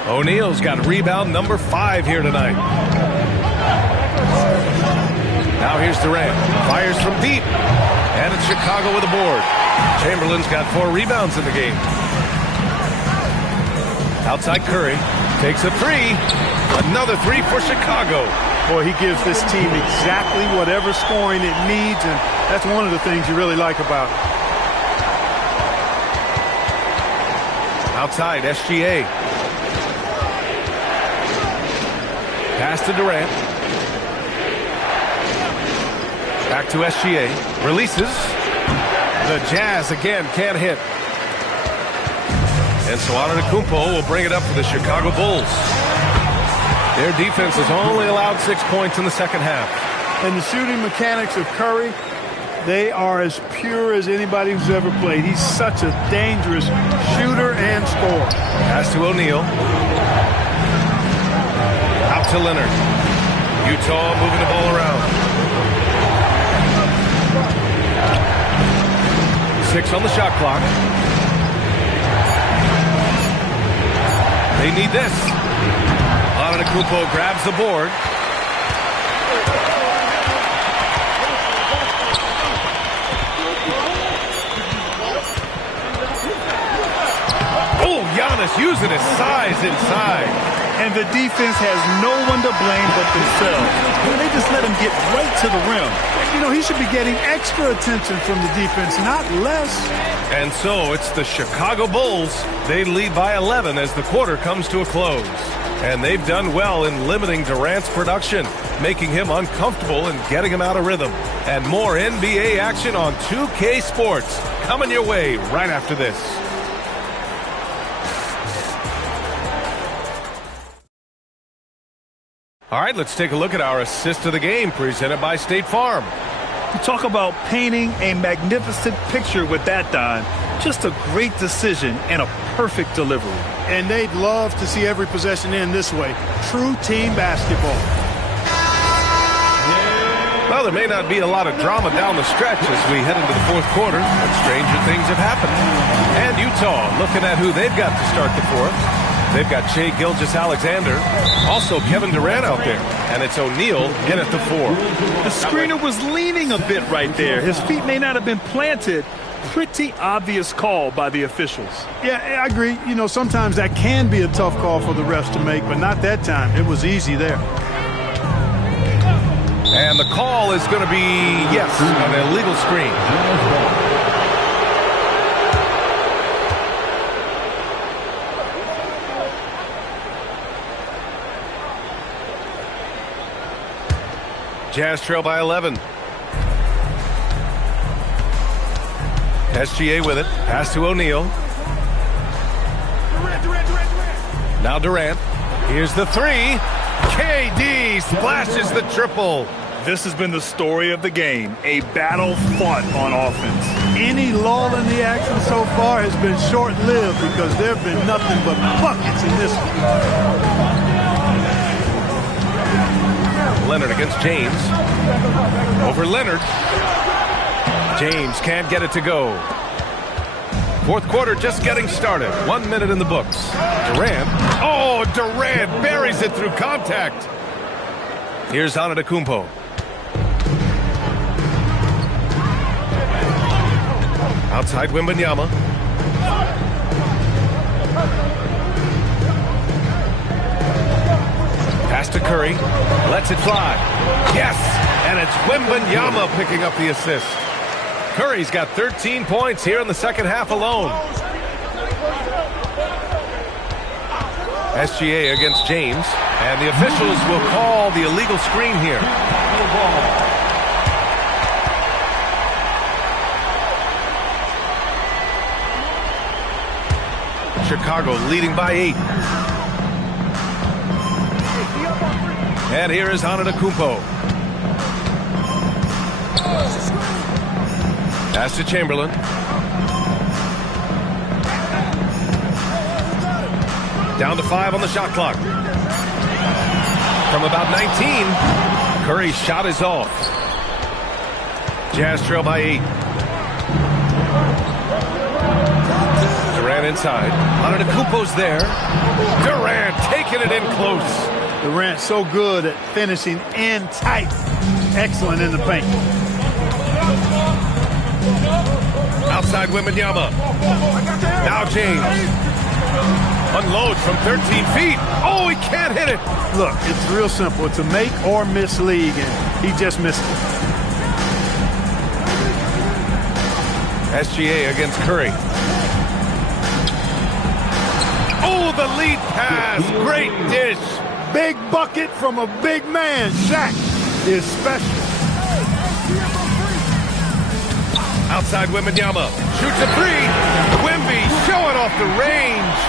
O'Neal's got rebound number 5 here tonight. Now here's Durant. Fires from deep. And it's Chicago with a board. Chamberlain's got 4 rebounds in the game. Outside Curry. Takes a 3. Another 3 for Chicago. Boy, he gives this team exactly whatever scoring it needs, and that's one of the things you really like about it. Outside, SGA. Pass to Durant. Back to SGA. Releases. The Jazz again can't hit. And so Antetokounmpo will bring it up for the Chicago Bulls. Their defense has only allowed 6 points in the second half. And the shooting mechanics of Curry, they are as pure as anybody who's ever played. He's such a dangerous shooter and scorer. Pass to O'Neal. to Leonard. Utah moving the ball around. 6 on the shot clock. They need this. Antetokounmpo grabs the board. Oh, Giannis using his size inside. And the defense has no one to blame but themselves. They just let him get right to the rim. You know, he should be getting extra attention from the defense, not less. And so it's the Chicago Bulls. They lead by 11 as the quarter comes to a close. And they've done well in limiting Durant's production, making him uncomfortable and getting him out of rhythm. And more NBA action on 2K Sports coming your way right after this. All right, let's take a look at our assist of the game presented by State Farm. You talk about painting a magnificent picture with that, Don. Just a great decision and a perfect delivery. And they'd love to see every possession end this way. True team basketball. Well, there may not be a lot of drama down the stretch as we head into the fourth quarter, but stranger things have happened. And Utah looking at who they've got to start the fourth. They've got Shai Gilgeous-Alexander, also Kevin Durant out there, and it's O'Neal in at the 4. The screener was leaning a bit right there. His feet may not have been planted. Pretty obvious call by the officials. Yeah, I agree. You know, sometimes that can be a tough call for the refs to make, but not that time. It was easy there. And the call is going to be, yes, an illegal screen. Jazz trail by 11. SGA with it. Pass to O'Neal. Now Durant. Here's the 3. KD splashes the triple. This has been the story of the game. A battle fought on offense. Any lull in the action so far has been short-lived because there have been nothing but buckets in this one. Leonard against James. Over Leonard. James can't get it to go. Fourth quarter just getting started. 1 minute in the books. Durant. Oh, Durant buries it through contact. Here's Antetokounmpo. Outside Wembanyama. Pass to Curry. Lets it fly. Yes! And it's Wembanyama picking up the assist. Curry's got 13 points here in the second half alone. SGA against James. And the officials will call the illegal screen here. Chicago leading by 8. And here is Antetokounmpo. Pass to Chamberlain. Down to 5 on the shot clock. From about 19, Curry's shot is off. Jazz trail by 8. Durant inside. Antetokounmpo's there. Durant taking it in close. Durant so good at finishing in tight. Excellent in the paint. Outside Wembanyama. Now James. Unloads from 13 feet. Oh, he can't hit it. Look, it's real simple. It's a make or miss league, and he just missed it. SGA against Curry. Oh, the lead pass. Great dish. Big bucket from a big man. Shaq is special. Outside Wembanyama. Shoots a 3. Wemby showing off the range.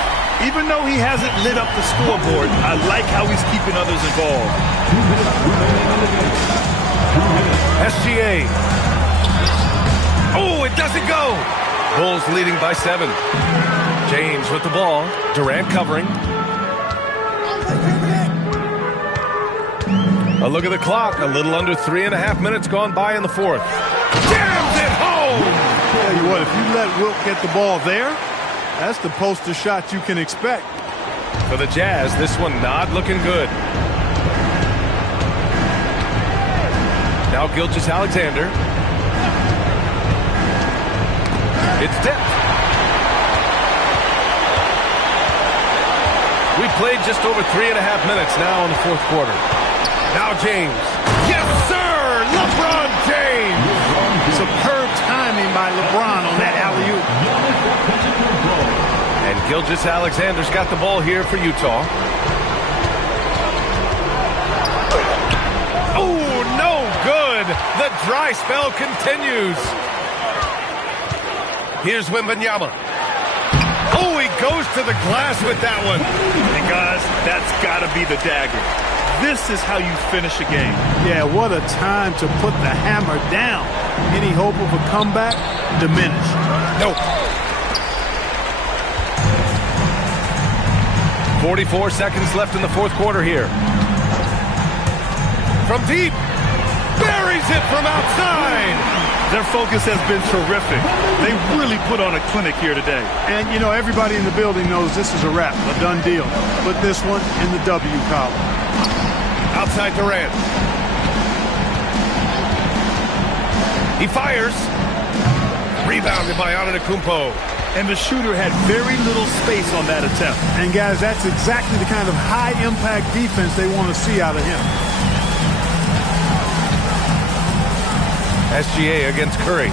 Even though he hasn't lit up the scoreboard, I like how he's keeping others involved. SGA. Oh, it doesn't go. Bulls leading by 7. James with the ball. Durant covering. A look at the clock. A little under 3.5 minutes gone by in the fourth. Jams it home! Tell you what, if you let Wilt get the ball there, that's the poster shot you can expect. For the Jazz, this one not looking good. Now Gilgeous-Alexander. It's tipped. We played just over 3.5 minutes now in the fourth quarter. Now James. Yes, sir! LeBron James! Superb timing by LeBron on that alley-oop. And Gilgeous-Alexander's got the ball here for Utah. Oh, no good! The dry spell continues. Here's Wembanyama. Oh, he goes to the glass with that one. And guys, that's got to be the dagger. This is how you finish a game. Yeah, what a time to put the hammer down. Any hope of a comeback? Diminished. Nope. 44 seconds left in the fourth quarter here. From deep. Buries it from outside. Their focus has been terrific. They really put on a clinic here today. And, you know, everybody in the building knows this is a wrap, a done deal. Put this one in the W column. Outside Durant. He fires. Rebounded by Antetokounmpo. And the shooter had very little space on that attempt. And, guys, that's exactly the kind of high-impact defense they want to see out of him. SGA against Curry.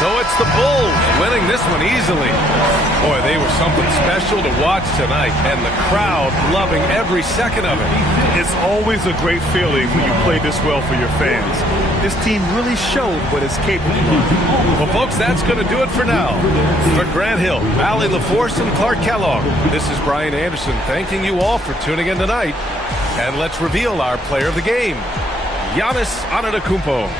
So it's the Bulls winning this one easily. Boy, they were something special to watch tonight, and the crowd loving every second of it. It's always a great feeling when you play this well for your fans. This team really showed what it's capable of. Well, folks, that's going to do it for now. For Grant Hill, Allie LaForce, and Clark Kellogg, this is Brian Anderson thanking you all for tuning in tonight. And let's reveal our player of the game, Giannis Antetokounmpo.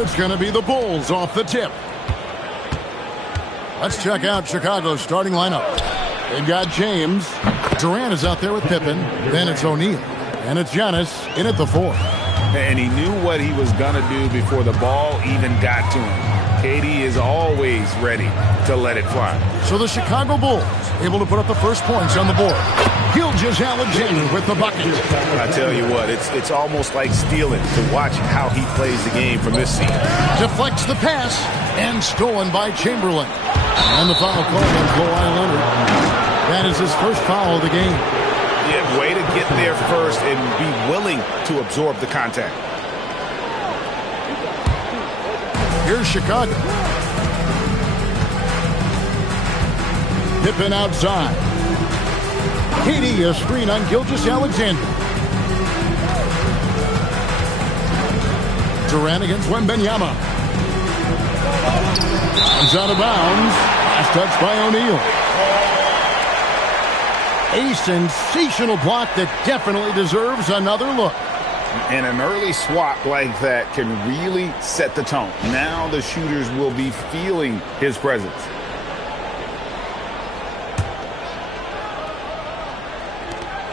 it's going to be the Bulls off the tip. Let's check out Chicago's starting lineup. They've got James. Durant is out there with Pippen. Then it's O'Neal. And it's Giannis in at the 4. And he knew what he was going to do before the ball even got to him. KD is always ready to let it fly. So the Chicago Bulls able to put up the first points on the board. Gilgeous-Alexander with the bucket. I tell you what, it's almost like stealing to watch how he plays the game from this seat. Deflects the pass and stolen by Chamberlain. And the foul called on Kawhi Leonard. That is his first foul of the game. Yeah, way to get there first and be willing to absorb the contact. Here's Chicago. Pippen outside. KD a screen on Gilgeous-Alexander. Durant against Wembanyama. He's out of bounds. Last touch by O'Neal. A sensational block that definitely deserves another look. And an early swat like that can really set the tone. Now the shooters will be feeling his presence.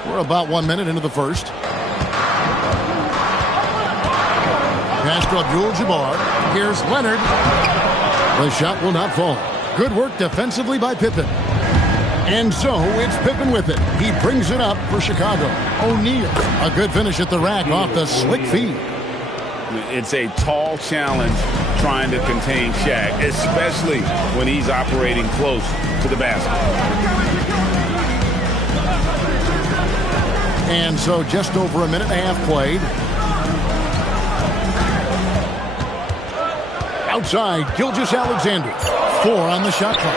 We're about 1 minute into the first. Pass to Abdul-Jabbar. Here's Leonard. The shot will not fall. Good work defensively by Pippen. And so it's Pippen with it. He brings it up for Chicago. O'Neal, a good finish at the rack off the slick feed. It's a tall challenge trying to contain Shaq, especially when he's operating close to the basket. And so just over a minute and a half played. Outside, Gilgeous-Alexander. 4 on the shot clock.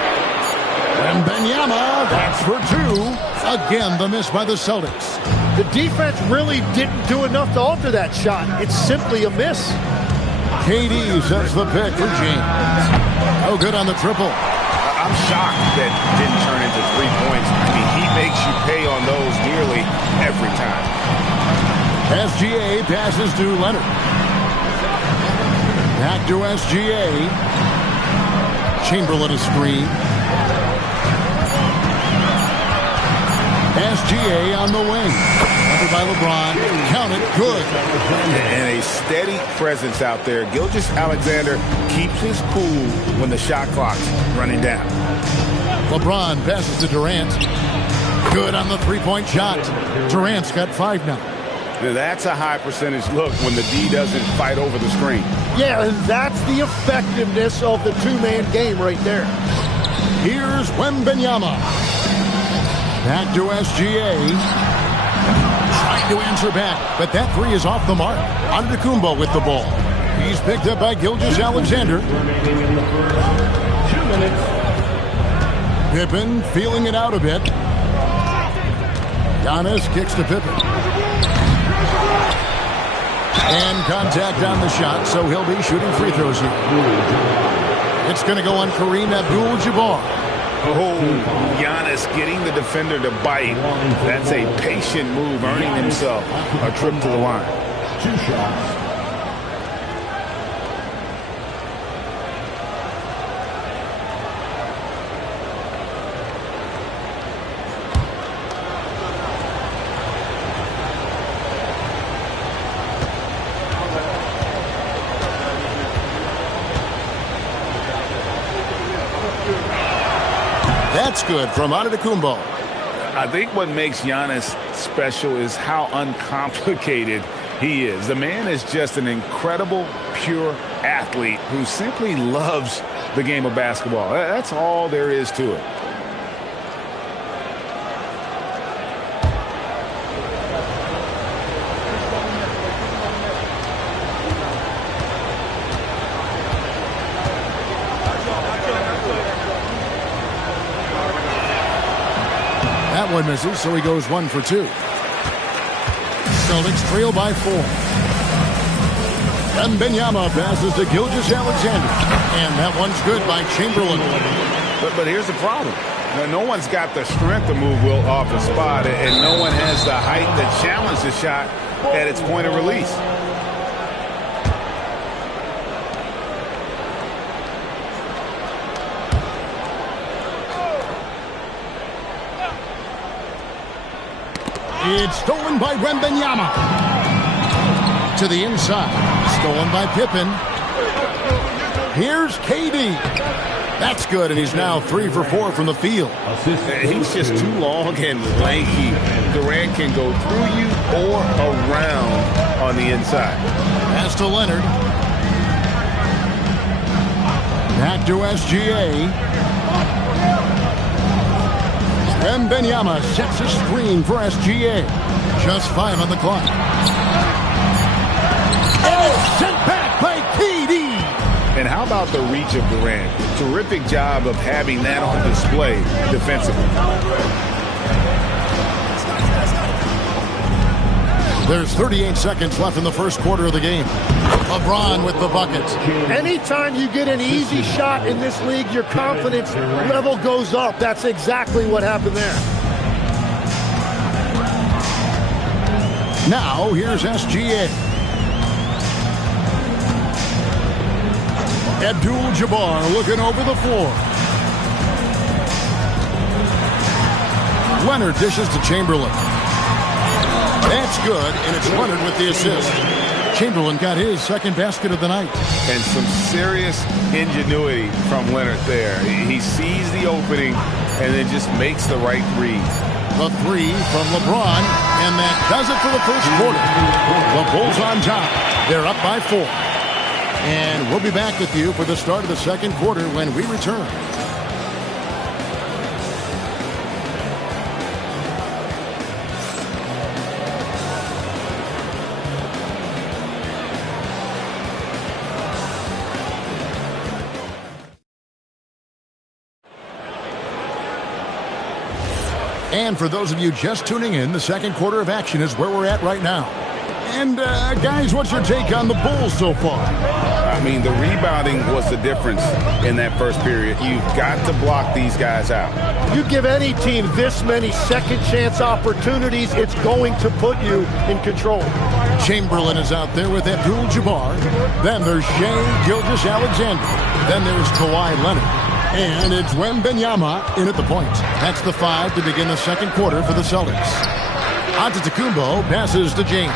And Wembanyama, that's for 2. Again, the miss by the Celtics. The defense really didn't do enough to alter that shot. It's simply a miss. KD sets the pick for James. Oh, good on the triple. I'm shocked that didn't turn into 3 points. I mean, he makes you pay on those nearly every time. SGA passes to Leonard. Back to SGA. Chamberlain a screen. SGA on the wing. Covered by LeBron. Count it. Good. And a steady presence out there. Gilgeous-Alexander keeps his cool when the shot clock's running down. LeBron passes to Durant. Good on the three-point shot. Durant's got 5 now. That's a high percentage look when the D doesn't fight over the screen. Yeah, and that's the effectiveness of the two-man game right there. Here's Wembanyama. Back to SGA. Trying to answer back, but that 3 is off the mark. Antetokounmpo with the ball. He's picked up by Gilgeous-Alexander. 2 minutes. Pippen feeling it out a bit. Giannis kicks to Pippen. And contact on the shot, so he'll be shooting free throws here. It's going to go on Kareem Abdul-Jabbar. Oh, Giannis getting the defender to bite. That's a patient move, earning himself a trip to the line. 2 shots. That's good from Antetokounmpo. I think what makes Giannis special is how uncomplicated he is. The man is just an incredible, pure athlete who simply loves the game of basketball. That's all there is to it. That one misses, so he goes 1 for 2. Celtics trail by 4. Wembanyama passes to Gilgeous-Alexander. And that one's good by Chamberlain. But here's the problem. No one's got the strength to move Will off the spot, and no one has the height to challenge the shot at its point of release. It's stolen by Wembanyama. To the inside. Stolen by Pippen. Here's KD. That's good, and he's now 3 for 4 from the field. He's just too long and lanky. Durant can go through you or around on the inside. Pass to Leonard. Back to SGA. Wembanyama sets a screen for SGA. Just 5 on the clock. And it's sent back by KD. And how about the reach of Durant? Terrific job of having that on display defensively. There's 38 seconds left in the first quarter of the game. LeBron with the buckets. Anytime you get an easy shot in this league, your confidence level goes up. That's exactly what happened there. Now, here's SGA. Abdul-Jabbar looking over the floor. Leonard dishes to Chamberlain. That's good, and it's Leonard with the assist. Chamberlain got his second basket of the night. And some serious ingenuity from Leonard there. He sees the opening and then just makes the right read. The 3 from LeBron, and that does it for the first quarter. The Bulls on top. They're up by 4. And we'll be back with you for the start of the second quarter when we return. And for those of you just tuning in, the second quarter of action is where we're at right now. And, guys, what's your take on the Bulls so far? I mean, the rebounding was the difference in that first period. You've got to block these guys out. You give any team this many second chance opportunities, it's going to put you in control. Chamberlain is out there with Abdul-Jabbar. Then there's Shai Gilgeous-Alexander. Then there's Kawhi Leonard. And it's Wembanyama in at the point. That's the 5 to begin the second quarter for the Celtics. Antetokounmpo passes to James.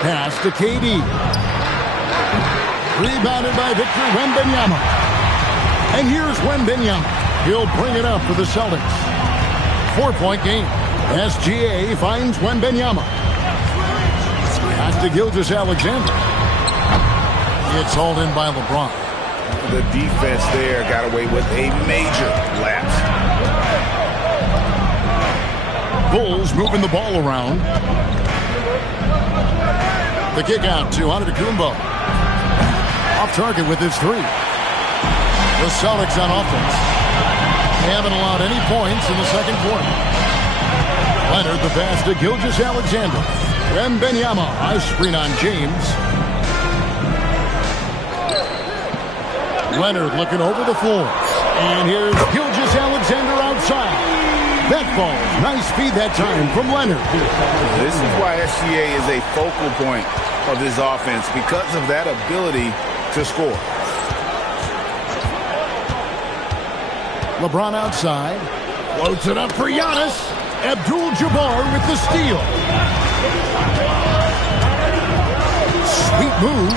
Pass to KD. Rebounded by Victor Wembanyama. And here's Wembanyama. He'll bring it up for the Celtics. 4-point game. SGA finds Wembanyama. Pass to Gilgeous-Alexander. It's hauled in by LeBron. The defense there got away with a major lapse. Bulls moving the ball around. The kick out to Antetokounmpo. Off target with his 3. The Celtics on offense. They haven't allowed any points in the second quarter. Leonard the pass to Gilgeous-Alexander. Wembanyama, a screen on James. Leonard looking over the floor. And here's Gilgeous-Alexander outside. That ball, nice speed that time from Leonard. This is why SGA is a focal point of this offense, because of that ability to score. LeBron outside. Floats it up for Giannis. Abdul-Jabbar with the steal. Sweet move.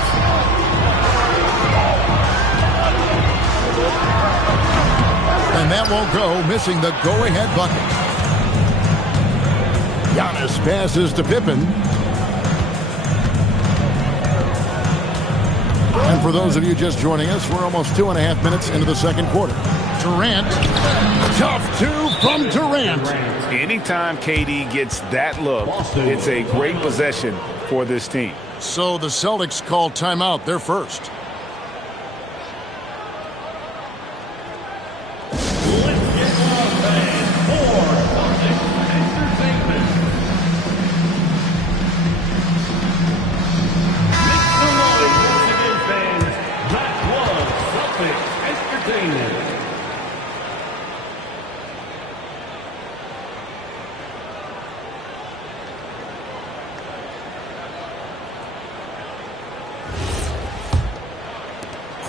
And that won't go, missing the go-ahead bucket. Giannis passes to Pippen. And for those of you just joining us, we're almost 2.5 minutes into the second quarter. Durant. Tough 2 from Durant. Anytime KD gets that look, it's a great possession for this team. So the Celtics call timeout. They're first.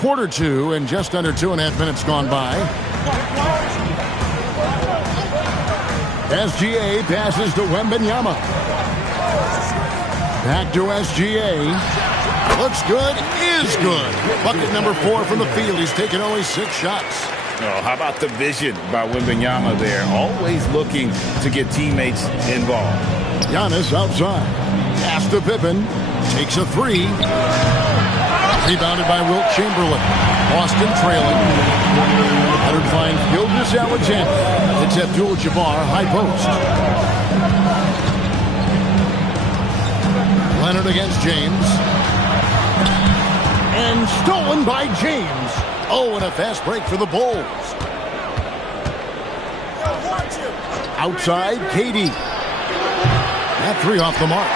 Quarter 2 and just under 2.5 minutes gone by. SGA passes to Wembanyama. Back to SGA. Looks good, is good. Bucket number 4 from the field. He's taken only 6 shots. Oh, how about the vision by Wembanyama there? Always looking to get teammates involved. Giannis outside. Pass to Pippen. Takes a 3. Rebounded by Wilt Chamberlain. Boston trailing. Leonard finds Gilgeous-Alexander. It's Abdul-Jabbar, high post. Leonard against James. And stolen by James. Oh, and a fast break for the Bulls. Outside, KD. That 3 off the mark.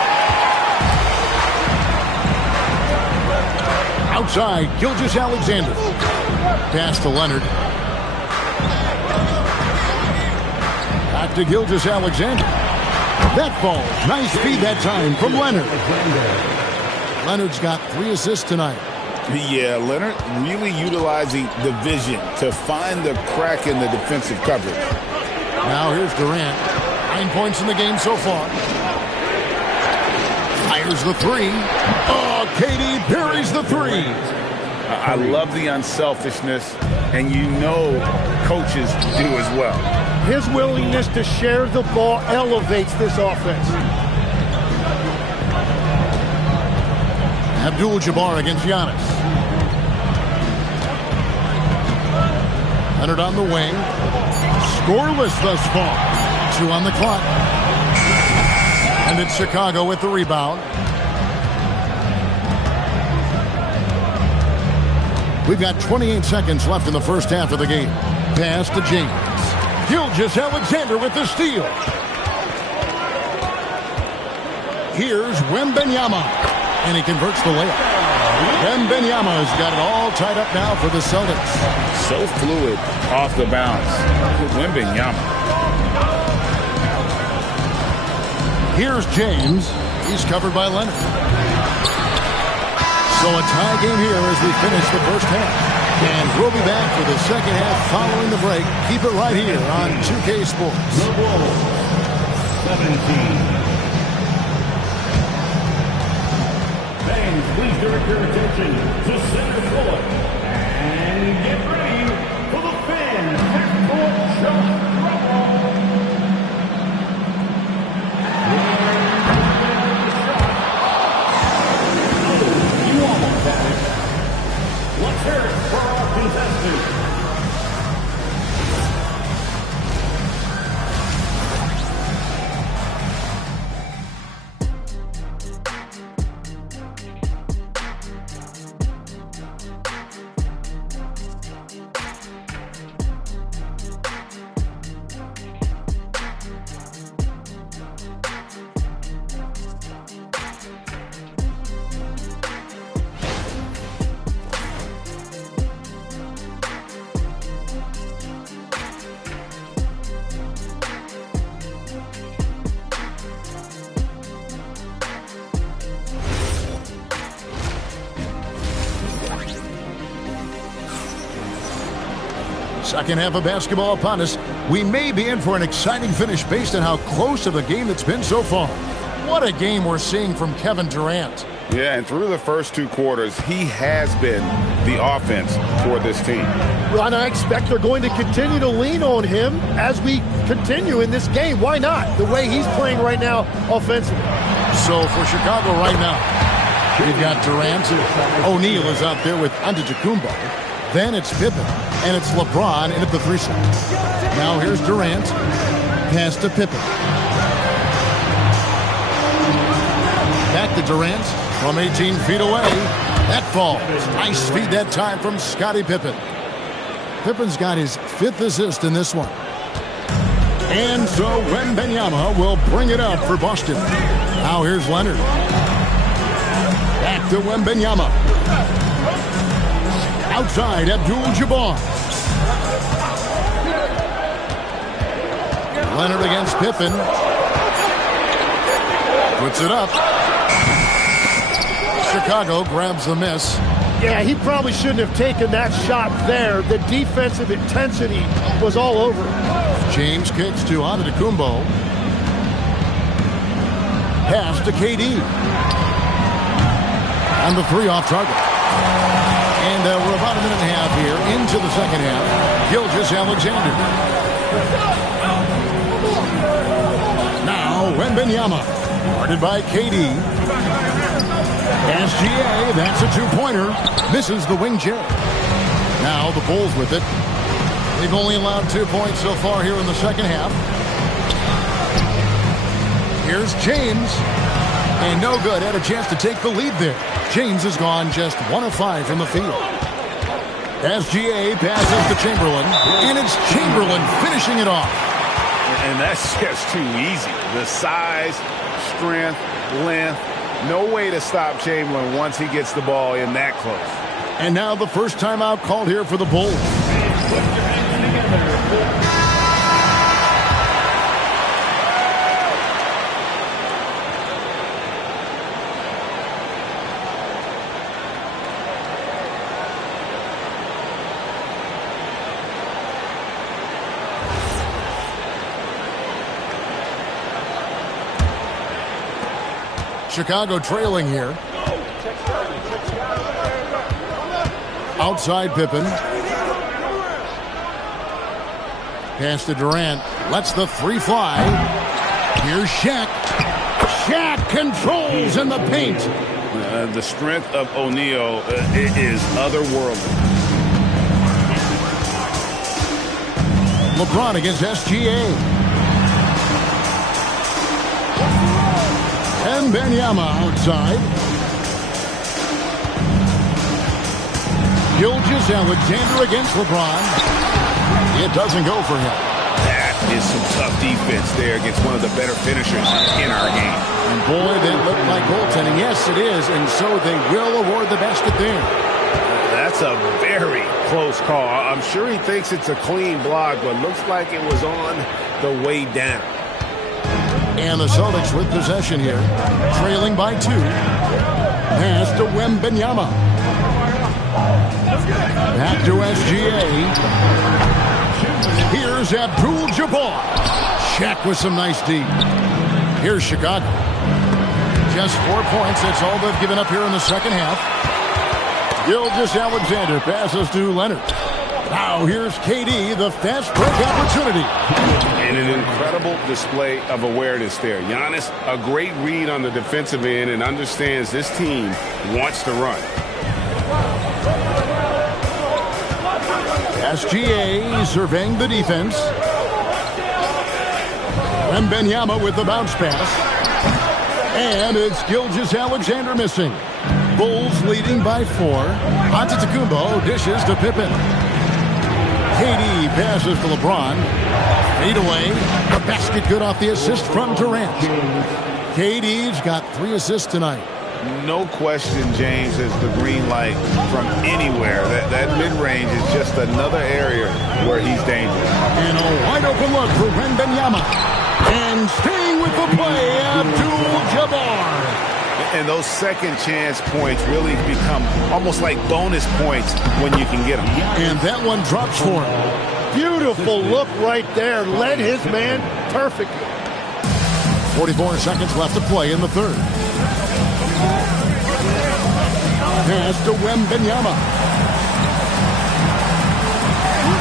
Outside, Gilgeous-Alexander. Pass to Leonard. Back to Gilgeous-Alexander. That falls. Nice feed that time from Leonard. Leonard's got 3 assists tonight. Yeah, Leonard really utilizing the vision to find the crack in the defensive coverage. Now here's Durant. 9 points in the game so far. Fires the 3. Oh, KD parries the 3. I love the unselfishness, and you know coaches do as well. His willingness to share the ball elevates this offense. Abdul-Jabbar against Giannis. Leonard on the wing. Scoreless thus far. 2 on the clock. And it's Chicago with the rebound. We've got 28 seconds left in the first half of the game. Pass to James. Gilgeous-Alexander with the steal. Here's Wembanyama. And he converts the layup. Wembanyama's got it all tied up now for the Celtics. So fluid off the bounce. Wembanyama. Here's James. He's covered by Leonard. So a tie game here as we finish the first half. And we'll be back for the second half following the break. Keep it right here on 2K Sports. The Bulls, 17. Fans, please direct your attention to center court and get ready for the fan half-court shot draw. You almost had it. Let's hear it for our contestants. Second half of basketball upon us. We may be in for an exciting finish based on how close of a game it's been so far. What a game we're seeing from Kevin Durant. Yeah, and through the first 2 quarters, he has been the offense for this team. Well, and I expect they're going to continue to lean on him as we continue in this game. Why not? The way he's playing right now offensively. So for Chicago right now, we've got Durant. O'Neal is out there with Antetokounmpo. Then it's Pippen, and it's LeBron in at the 3 slot. Now here's Durant. Pass to Pippen. Back to Durant from 18 feet away. That falls. Nice feed that time from Scottie Pippen. Pippen's got his 5th assist in this one. And so Wembanyama will bring it up for Boston. Now here's Leonard. Back to Wembanyama. Outside, Abdul-Jabbar. Leonard against Pippen. Puts it up. Chicago grabs the miss. Yeah, he probably shouldn't have taken that shot there. The defensive intensity was all over him. James kicks to Antetokounmpo. Pass to KD. And the three off target. And we're about a minute and a half here into the second half. Gilgeous-Alexander. Now Wembanyama. Guarded by KD. SGA, that's a two-pointer. Misses the wing chair. Now the Bulls with it. They've only allowed 2 points so far here in the second half. Here's James. And no good. Had a chance to take the lead there. James has gone just 1 of 5 from the field. SGA passes to Chamberlain. And it's Chamberlain finishing it off. And that's just too easy. The size, strength, length. No way to stop Chamberlain once he gets the ball in that close. And now the first timeout called here for the Bulls. Chicago trailing here. Outside Pippen. Pass to Durant. Lets the three fly. Here's Shaq. Shaq controls in the paint. The strength of O'Neal is otherworldly. LeBron against SGA. And Wembanyama outside. Gilgeous-Alexander against LeBron. It doesn't go for him. That is some tough defense there against one of the better finishers in our game. And boy, that looked like goaltending. Yes, it is. And so they will award the basket there. That's a very close call. I'm sure he thinks it's a clean block, but looks like it was on the way down. And the Celtics with possession here, trailing by 2. Pass to Wembanyama. Back to SGA. Here's Abdul-Jabbar. Shaq with some nice D. Here's Chicago. Just 4 points. That's all they've given up here in the second half. Gilgeous-Alexander passes to Leonard. Now here's KD, the fast break opportunity. And an incredible display of awareness there. Giannis, a great read on the defensive end and understands this team wants to run. SGA surveying the defense. Wembanyama with the bounce pass. And it's Gilgeous-Alexander missing. Bulls leading by 4. Antetokounmpo dishes to Pippen. KD passes to LeBron. Fade away. The basket good off the assist from Durant. KD's got 3 assists tonight. No question, James, is the green light from anywhere. That mid-range is just another area where he's dangerous. And a wide open look for Wembanyama. And staying with the play, Abdul-Jabbar. And those second chance points really become almost like bonus points when you can get them. And that one drops for him. Beautiful look right there. Led his man perfectly. 44 seconds left to play in the third. Pass to Wembanyama.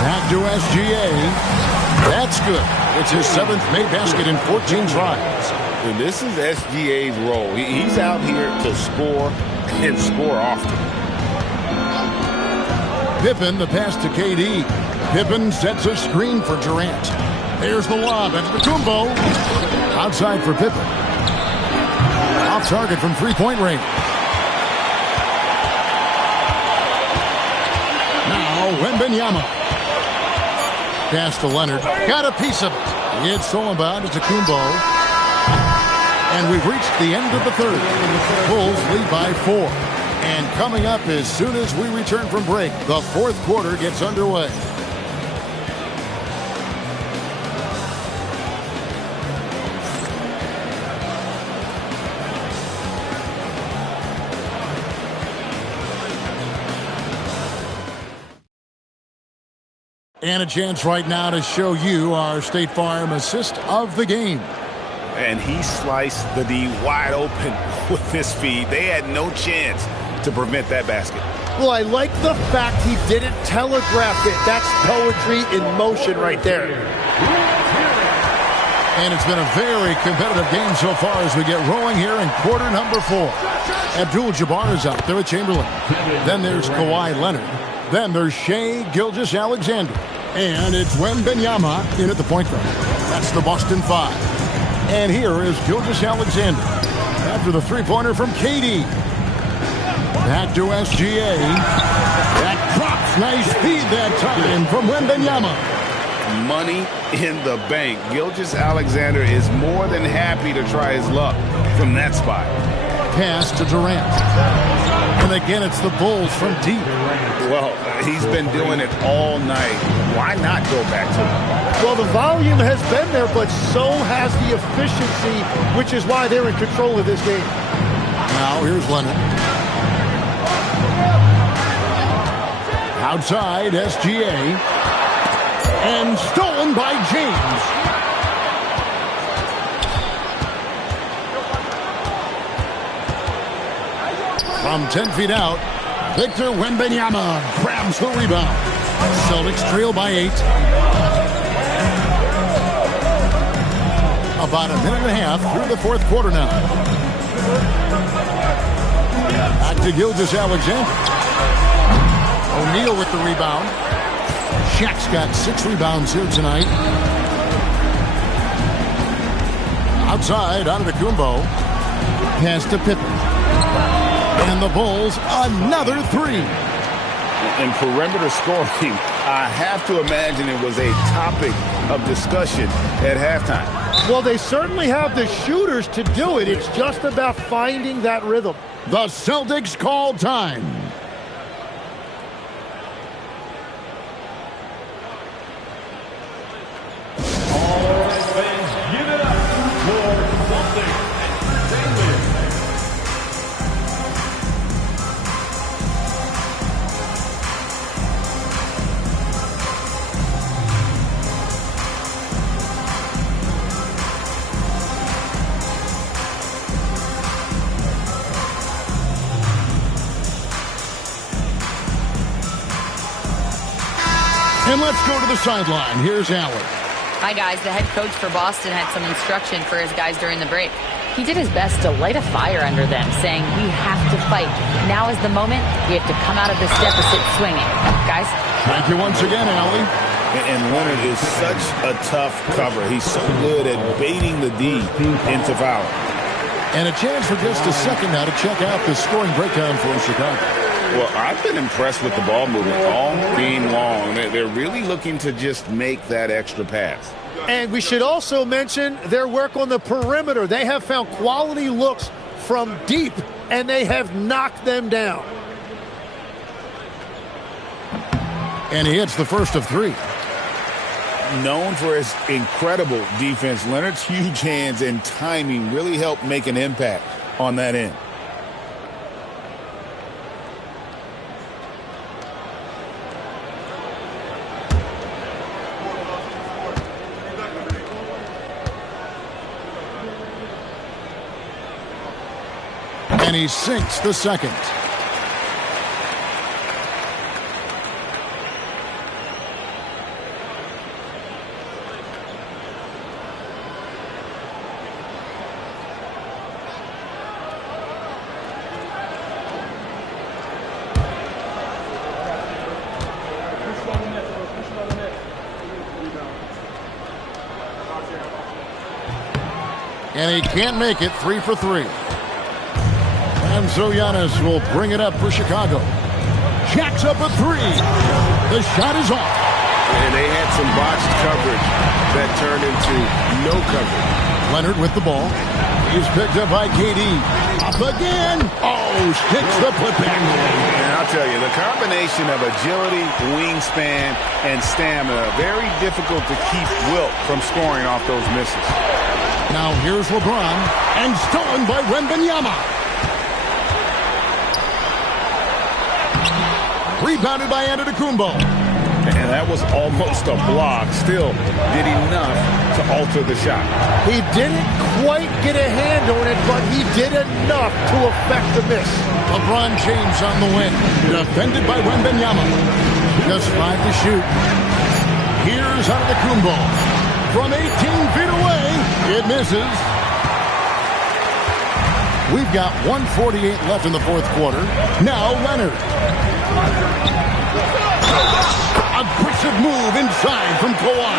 Back to SGA. That's good. It's his 7th made basket in 14 tries. And this is SGA's role. He's out here to score and score often. Pippen, the pass to KD. Pippen sets a screen for Durant. There's the lob. Antetokounmpo. Outside for Pippen. Off target from three-point range. Now Wembanyama. Pass to Leonard. Got a piece of it. It's stolen by Antetokounmpo. And we've reached the end of the third. Bulls lead by 4. And coming up as soon as we return from break, the fourth quarter gets underway. And a chance right now to show you our State Farm assist of the game. And he sliced the D wide open with this feed. They had no chance to prevent that basket. Well, I like the fact he didn't telegraph it. That's poetry in motion right there. And it's been a very competitive game so far as we get rolling here in quarter number 4. Abdul-Jabbar is out there with Chamberlain. Then there's Kawhi Leonard. Then there's Shai Gilgeous-Alexander. And it's Wembanyama in at the point guard. That's the Boston 5. And here is Gilgeous-Alexander after the three-pointer from KD. Back to SGA. That drops. Nice feed that time from Wembanyama. Money in the bank. Gilgeous-Alexander is more than happy to try his luck from that spot. Pass to Durant. And again, it's the Bulls from deep. Well, he's been doing it all night. Why not go back to it? Well, the volume has been there, but so has the efficiency, which is why they're in control of this game. Now, here's Leonard. Outside, SGA. And stolen by James. From 10 feet out, Victor Wembanyama grabs the rebound. Celtics trail by 8. About a minute and a half through the fourth quarter now. Back to Gilgeous-Alexander. O'Neal with the rebound. Shaq's got 6 rebounds here tonight. Outside, Antetokounmpo. Pass to Pippen. And the Bulls, another 3. In perimeter scoring, I have to imagine it was a topic of discussion at halftime. Well, they certainly have the shooters to do it. It's just about finding that rhythm. The Celtics call time. And let's go to the sideline. Here's Allen. Hi, guys. The head coach for Boston had some instruction for his guys during the break. He did his best to light a fire under them, saying, we have to fight. Now is the moment. We have to come out of this deficit swinging. Guys? Thank you once again, Allie. And Leonard is such a tough cover. He's so good at baiting the D into foul. And a chance for just a second now to check out the scoring breakdown for Chicago. Well, I've been impressed with the ball movement all game long. They're really looking to just make that extra pass. And we should also mention their work on the perimeter. They have found quality looks from deep, and they have knocked them down. And he hits the first of 3. Known for his incredible defense, Leonard's huge hands and timing really help make an impact on that end. And he sinks the second. And he can't make it. 3 for 3. And so Giannis will bring it up for Chicago. Jacks up a 3. The shot is off. And they had some botched coverage that turned into no coverage. Leonard with the ball. He's picked up by KD. Up again. Oh, sticks the putback. And I'll tell you, the combination of agility, wingspan, and stamina, very difficult to keep Wilt from scoring off those misses. Now here's LeBron. And stolen by Wembanyama. Rebounded by Antetokounmpo. And that was almost a block. Still did enough to alter the shot. He didn't quite get a hand on it, but he did enough to affect the miss. LeBron James on the win. Defended by Wembanyama. Just 5 to shoot. Here's Antetokounmpo. From 18 feet away, it misses. We've got 1:48 left in the fourth quarter. Now Leonard. Aggressive move inside from Kawhi.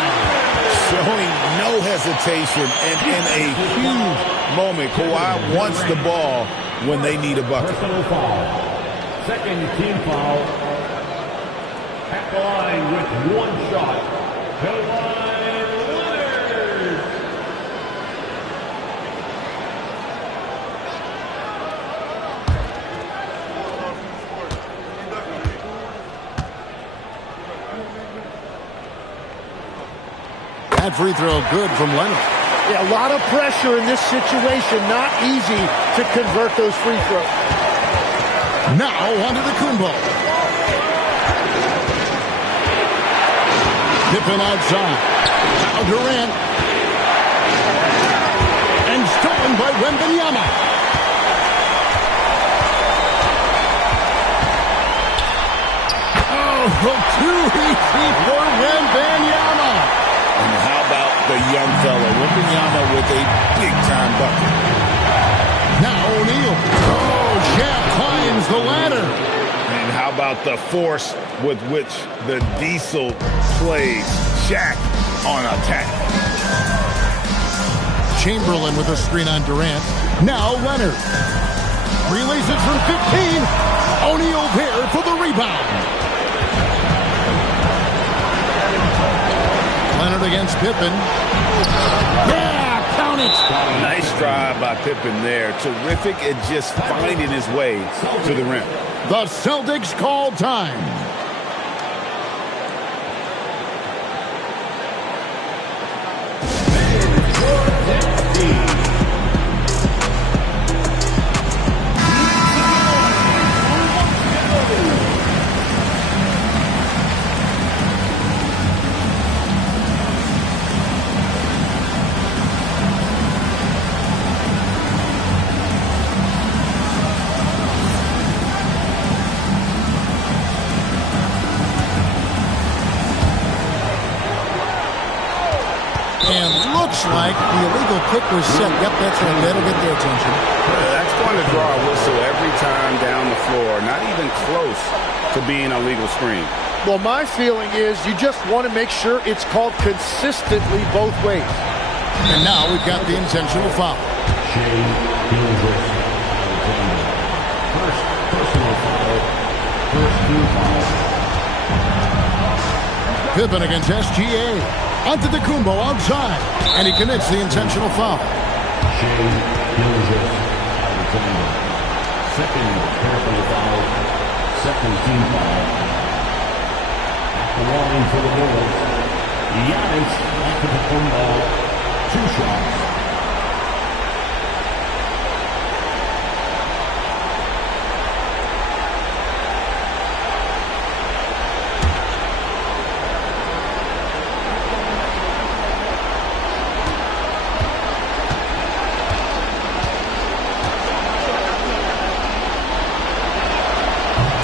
Showing no hesitation, and in a huge moment, Kawhi wants the ball when they need a bucket. Personal foul. Second team foul. At the line with one shot. Kawhi Leonard. That free throw good from Leonard. Yeah, a lot of pressure in this situation. Not easy to convert those free throws. Now Antetokounmpo. Pippen outside. Now Durant. And stolen by Wembanyama. Oh, too easy for Wembanyama. And how about the young fella, Wembanyama, with a big-time bucket. Now O'Neal. Oh, Shaq climbs the ladder. And how about the force with which the Diesel plays Shaq on attack. Chamberlain with a screen on Durant. Now Leonard. Releases from 15. O'Neal there for the rebound. Leonard against Pippen. Yeah, count it. Nice drive by Pippen there. Terrific at just finding his way to the rim. The Celtics call time. Like the illegal kick was set. Yep, that's right. That'll get their attention. That's going to draw a whistle every time down the floor. Not even close to being a legal screen. Well, my feeling is you just want to make sure it's called consistently both ways. And now we've got the intentional foul. First personal foul. First team foul. Pippen against SGA. Antetokounmpo outside, and he commits the intentional foul. Shea Gilgeous-Alexander. Second personal foul. Second team foul. At the line for the Bulls. Giannis Antetokounmpo. 2 shots.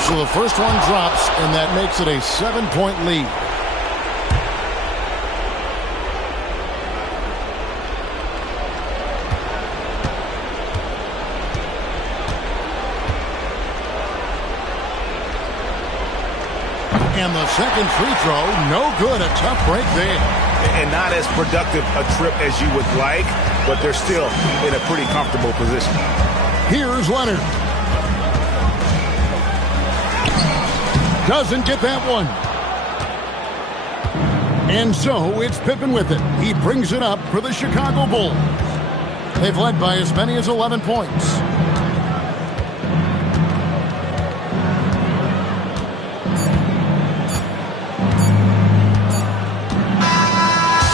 So the first one drops, and that makes it a 7-point lead. And the second free throw, no good. A tough break there. And not as productive a trip as you would like, but they're still in a pretty comfortable position. Here's Leonard. Doesn't get that one. And so it's Pippen with it. He brings it up for the Chicago Bulls. They've led by as many as 11 points.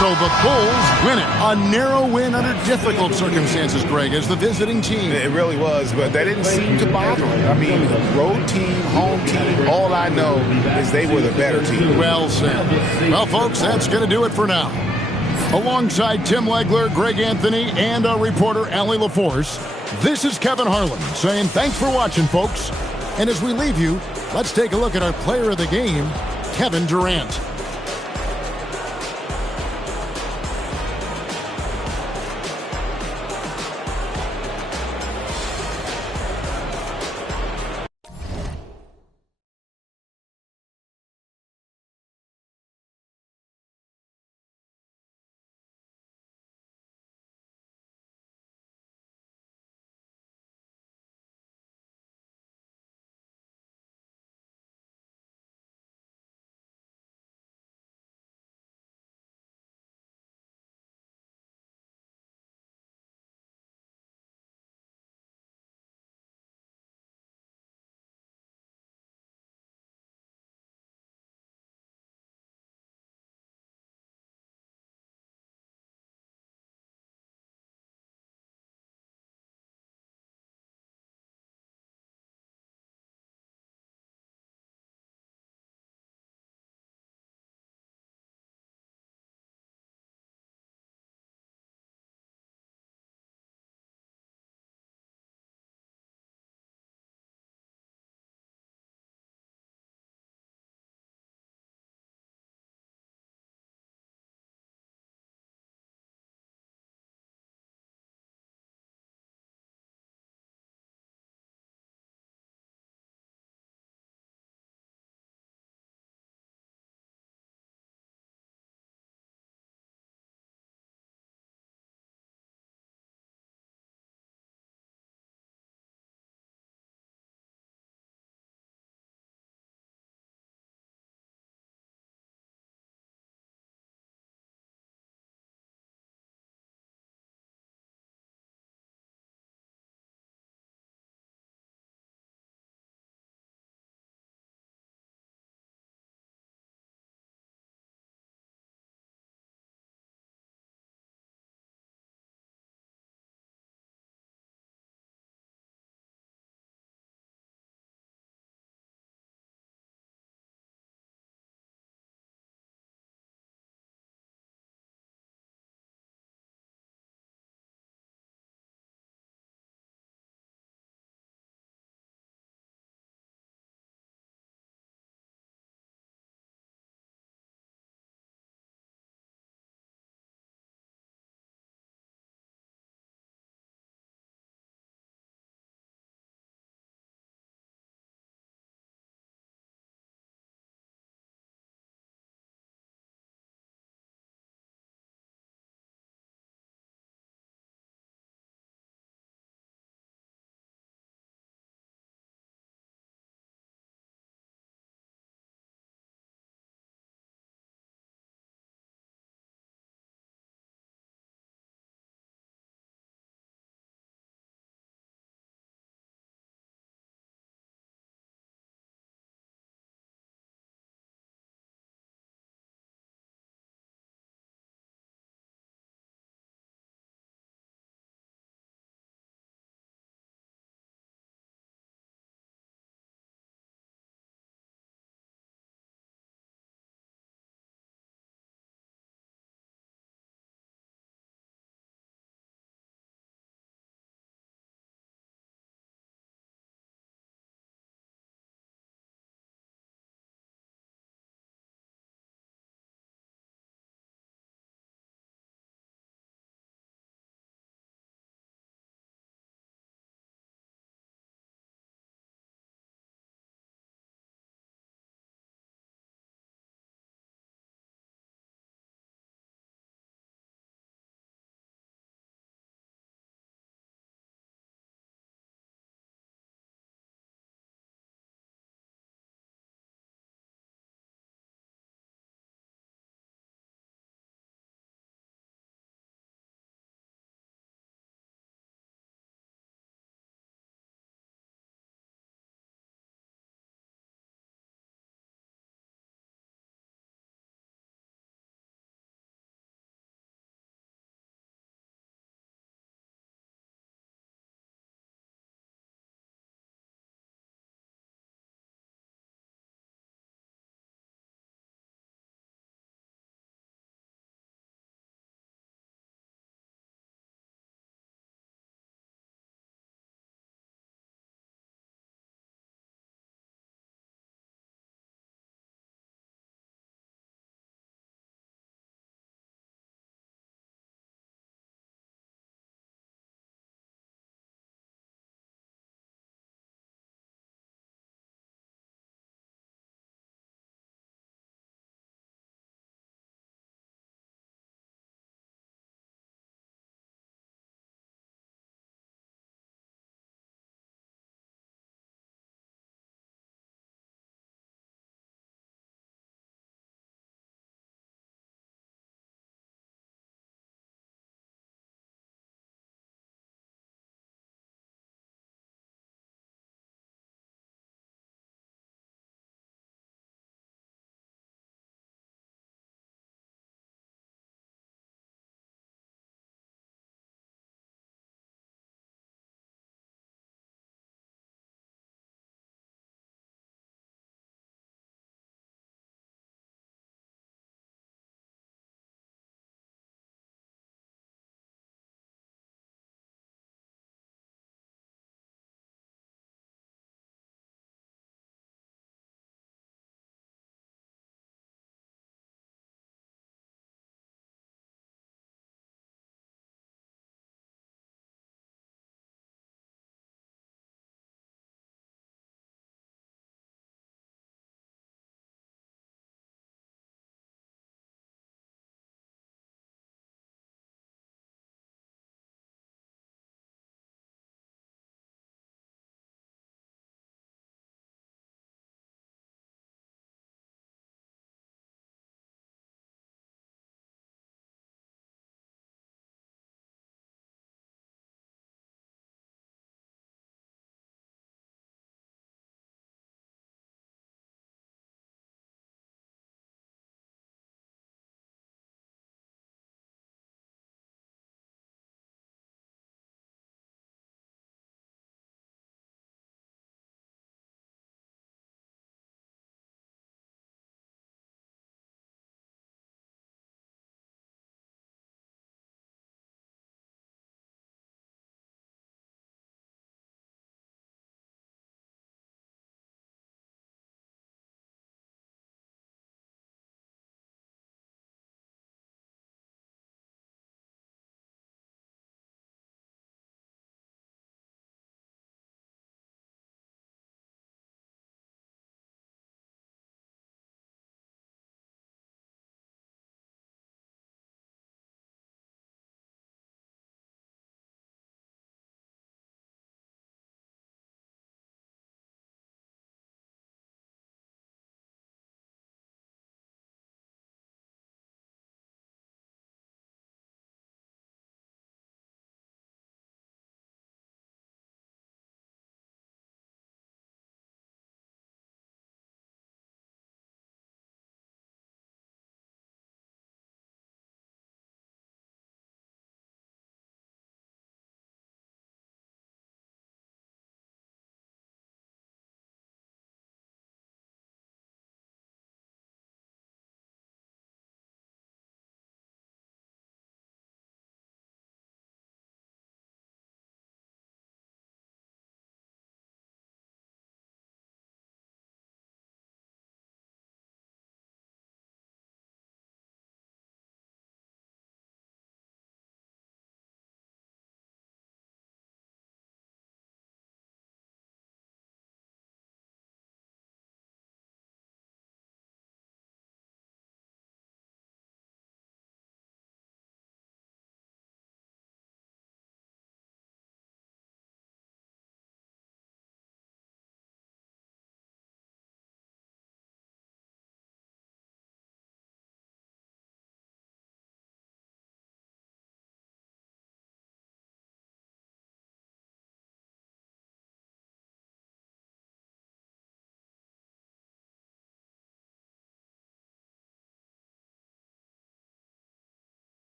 So the Bulls win it. A narrow win under difficult circumstances, Greg, as the visiting team. It really was, but that didn't seem to bother them. I mean, road team, home team, all I know is they were the better team. Well said. Well, folks, that's going to do it for now. Alongside Tim Legler, Greg Anthony, and our reporter, Allie LaForce, this is Kevin Harlan saying thanks for watching, folks. And as we leave you, let's take a look at our player of the game, Kevin Durant.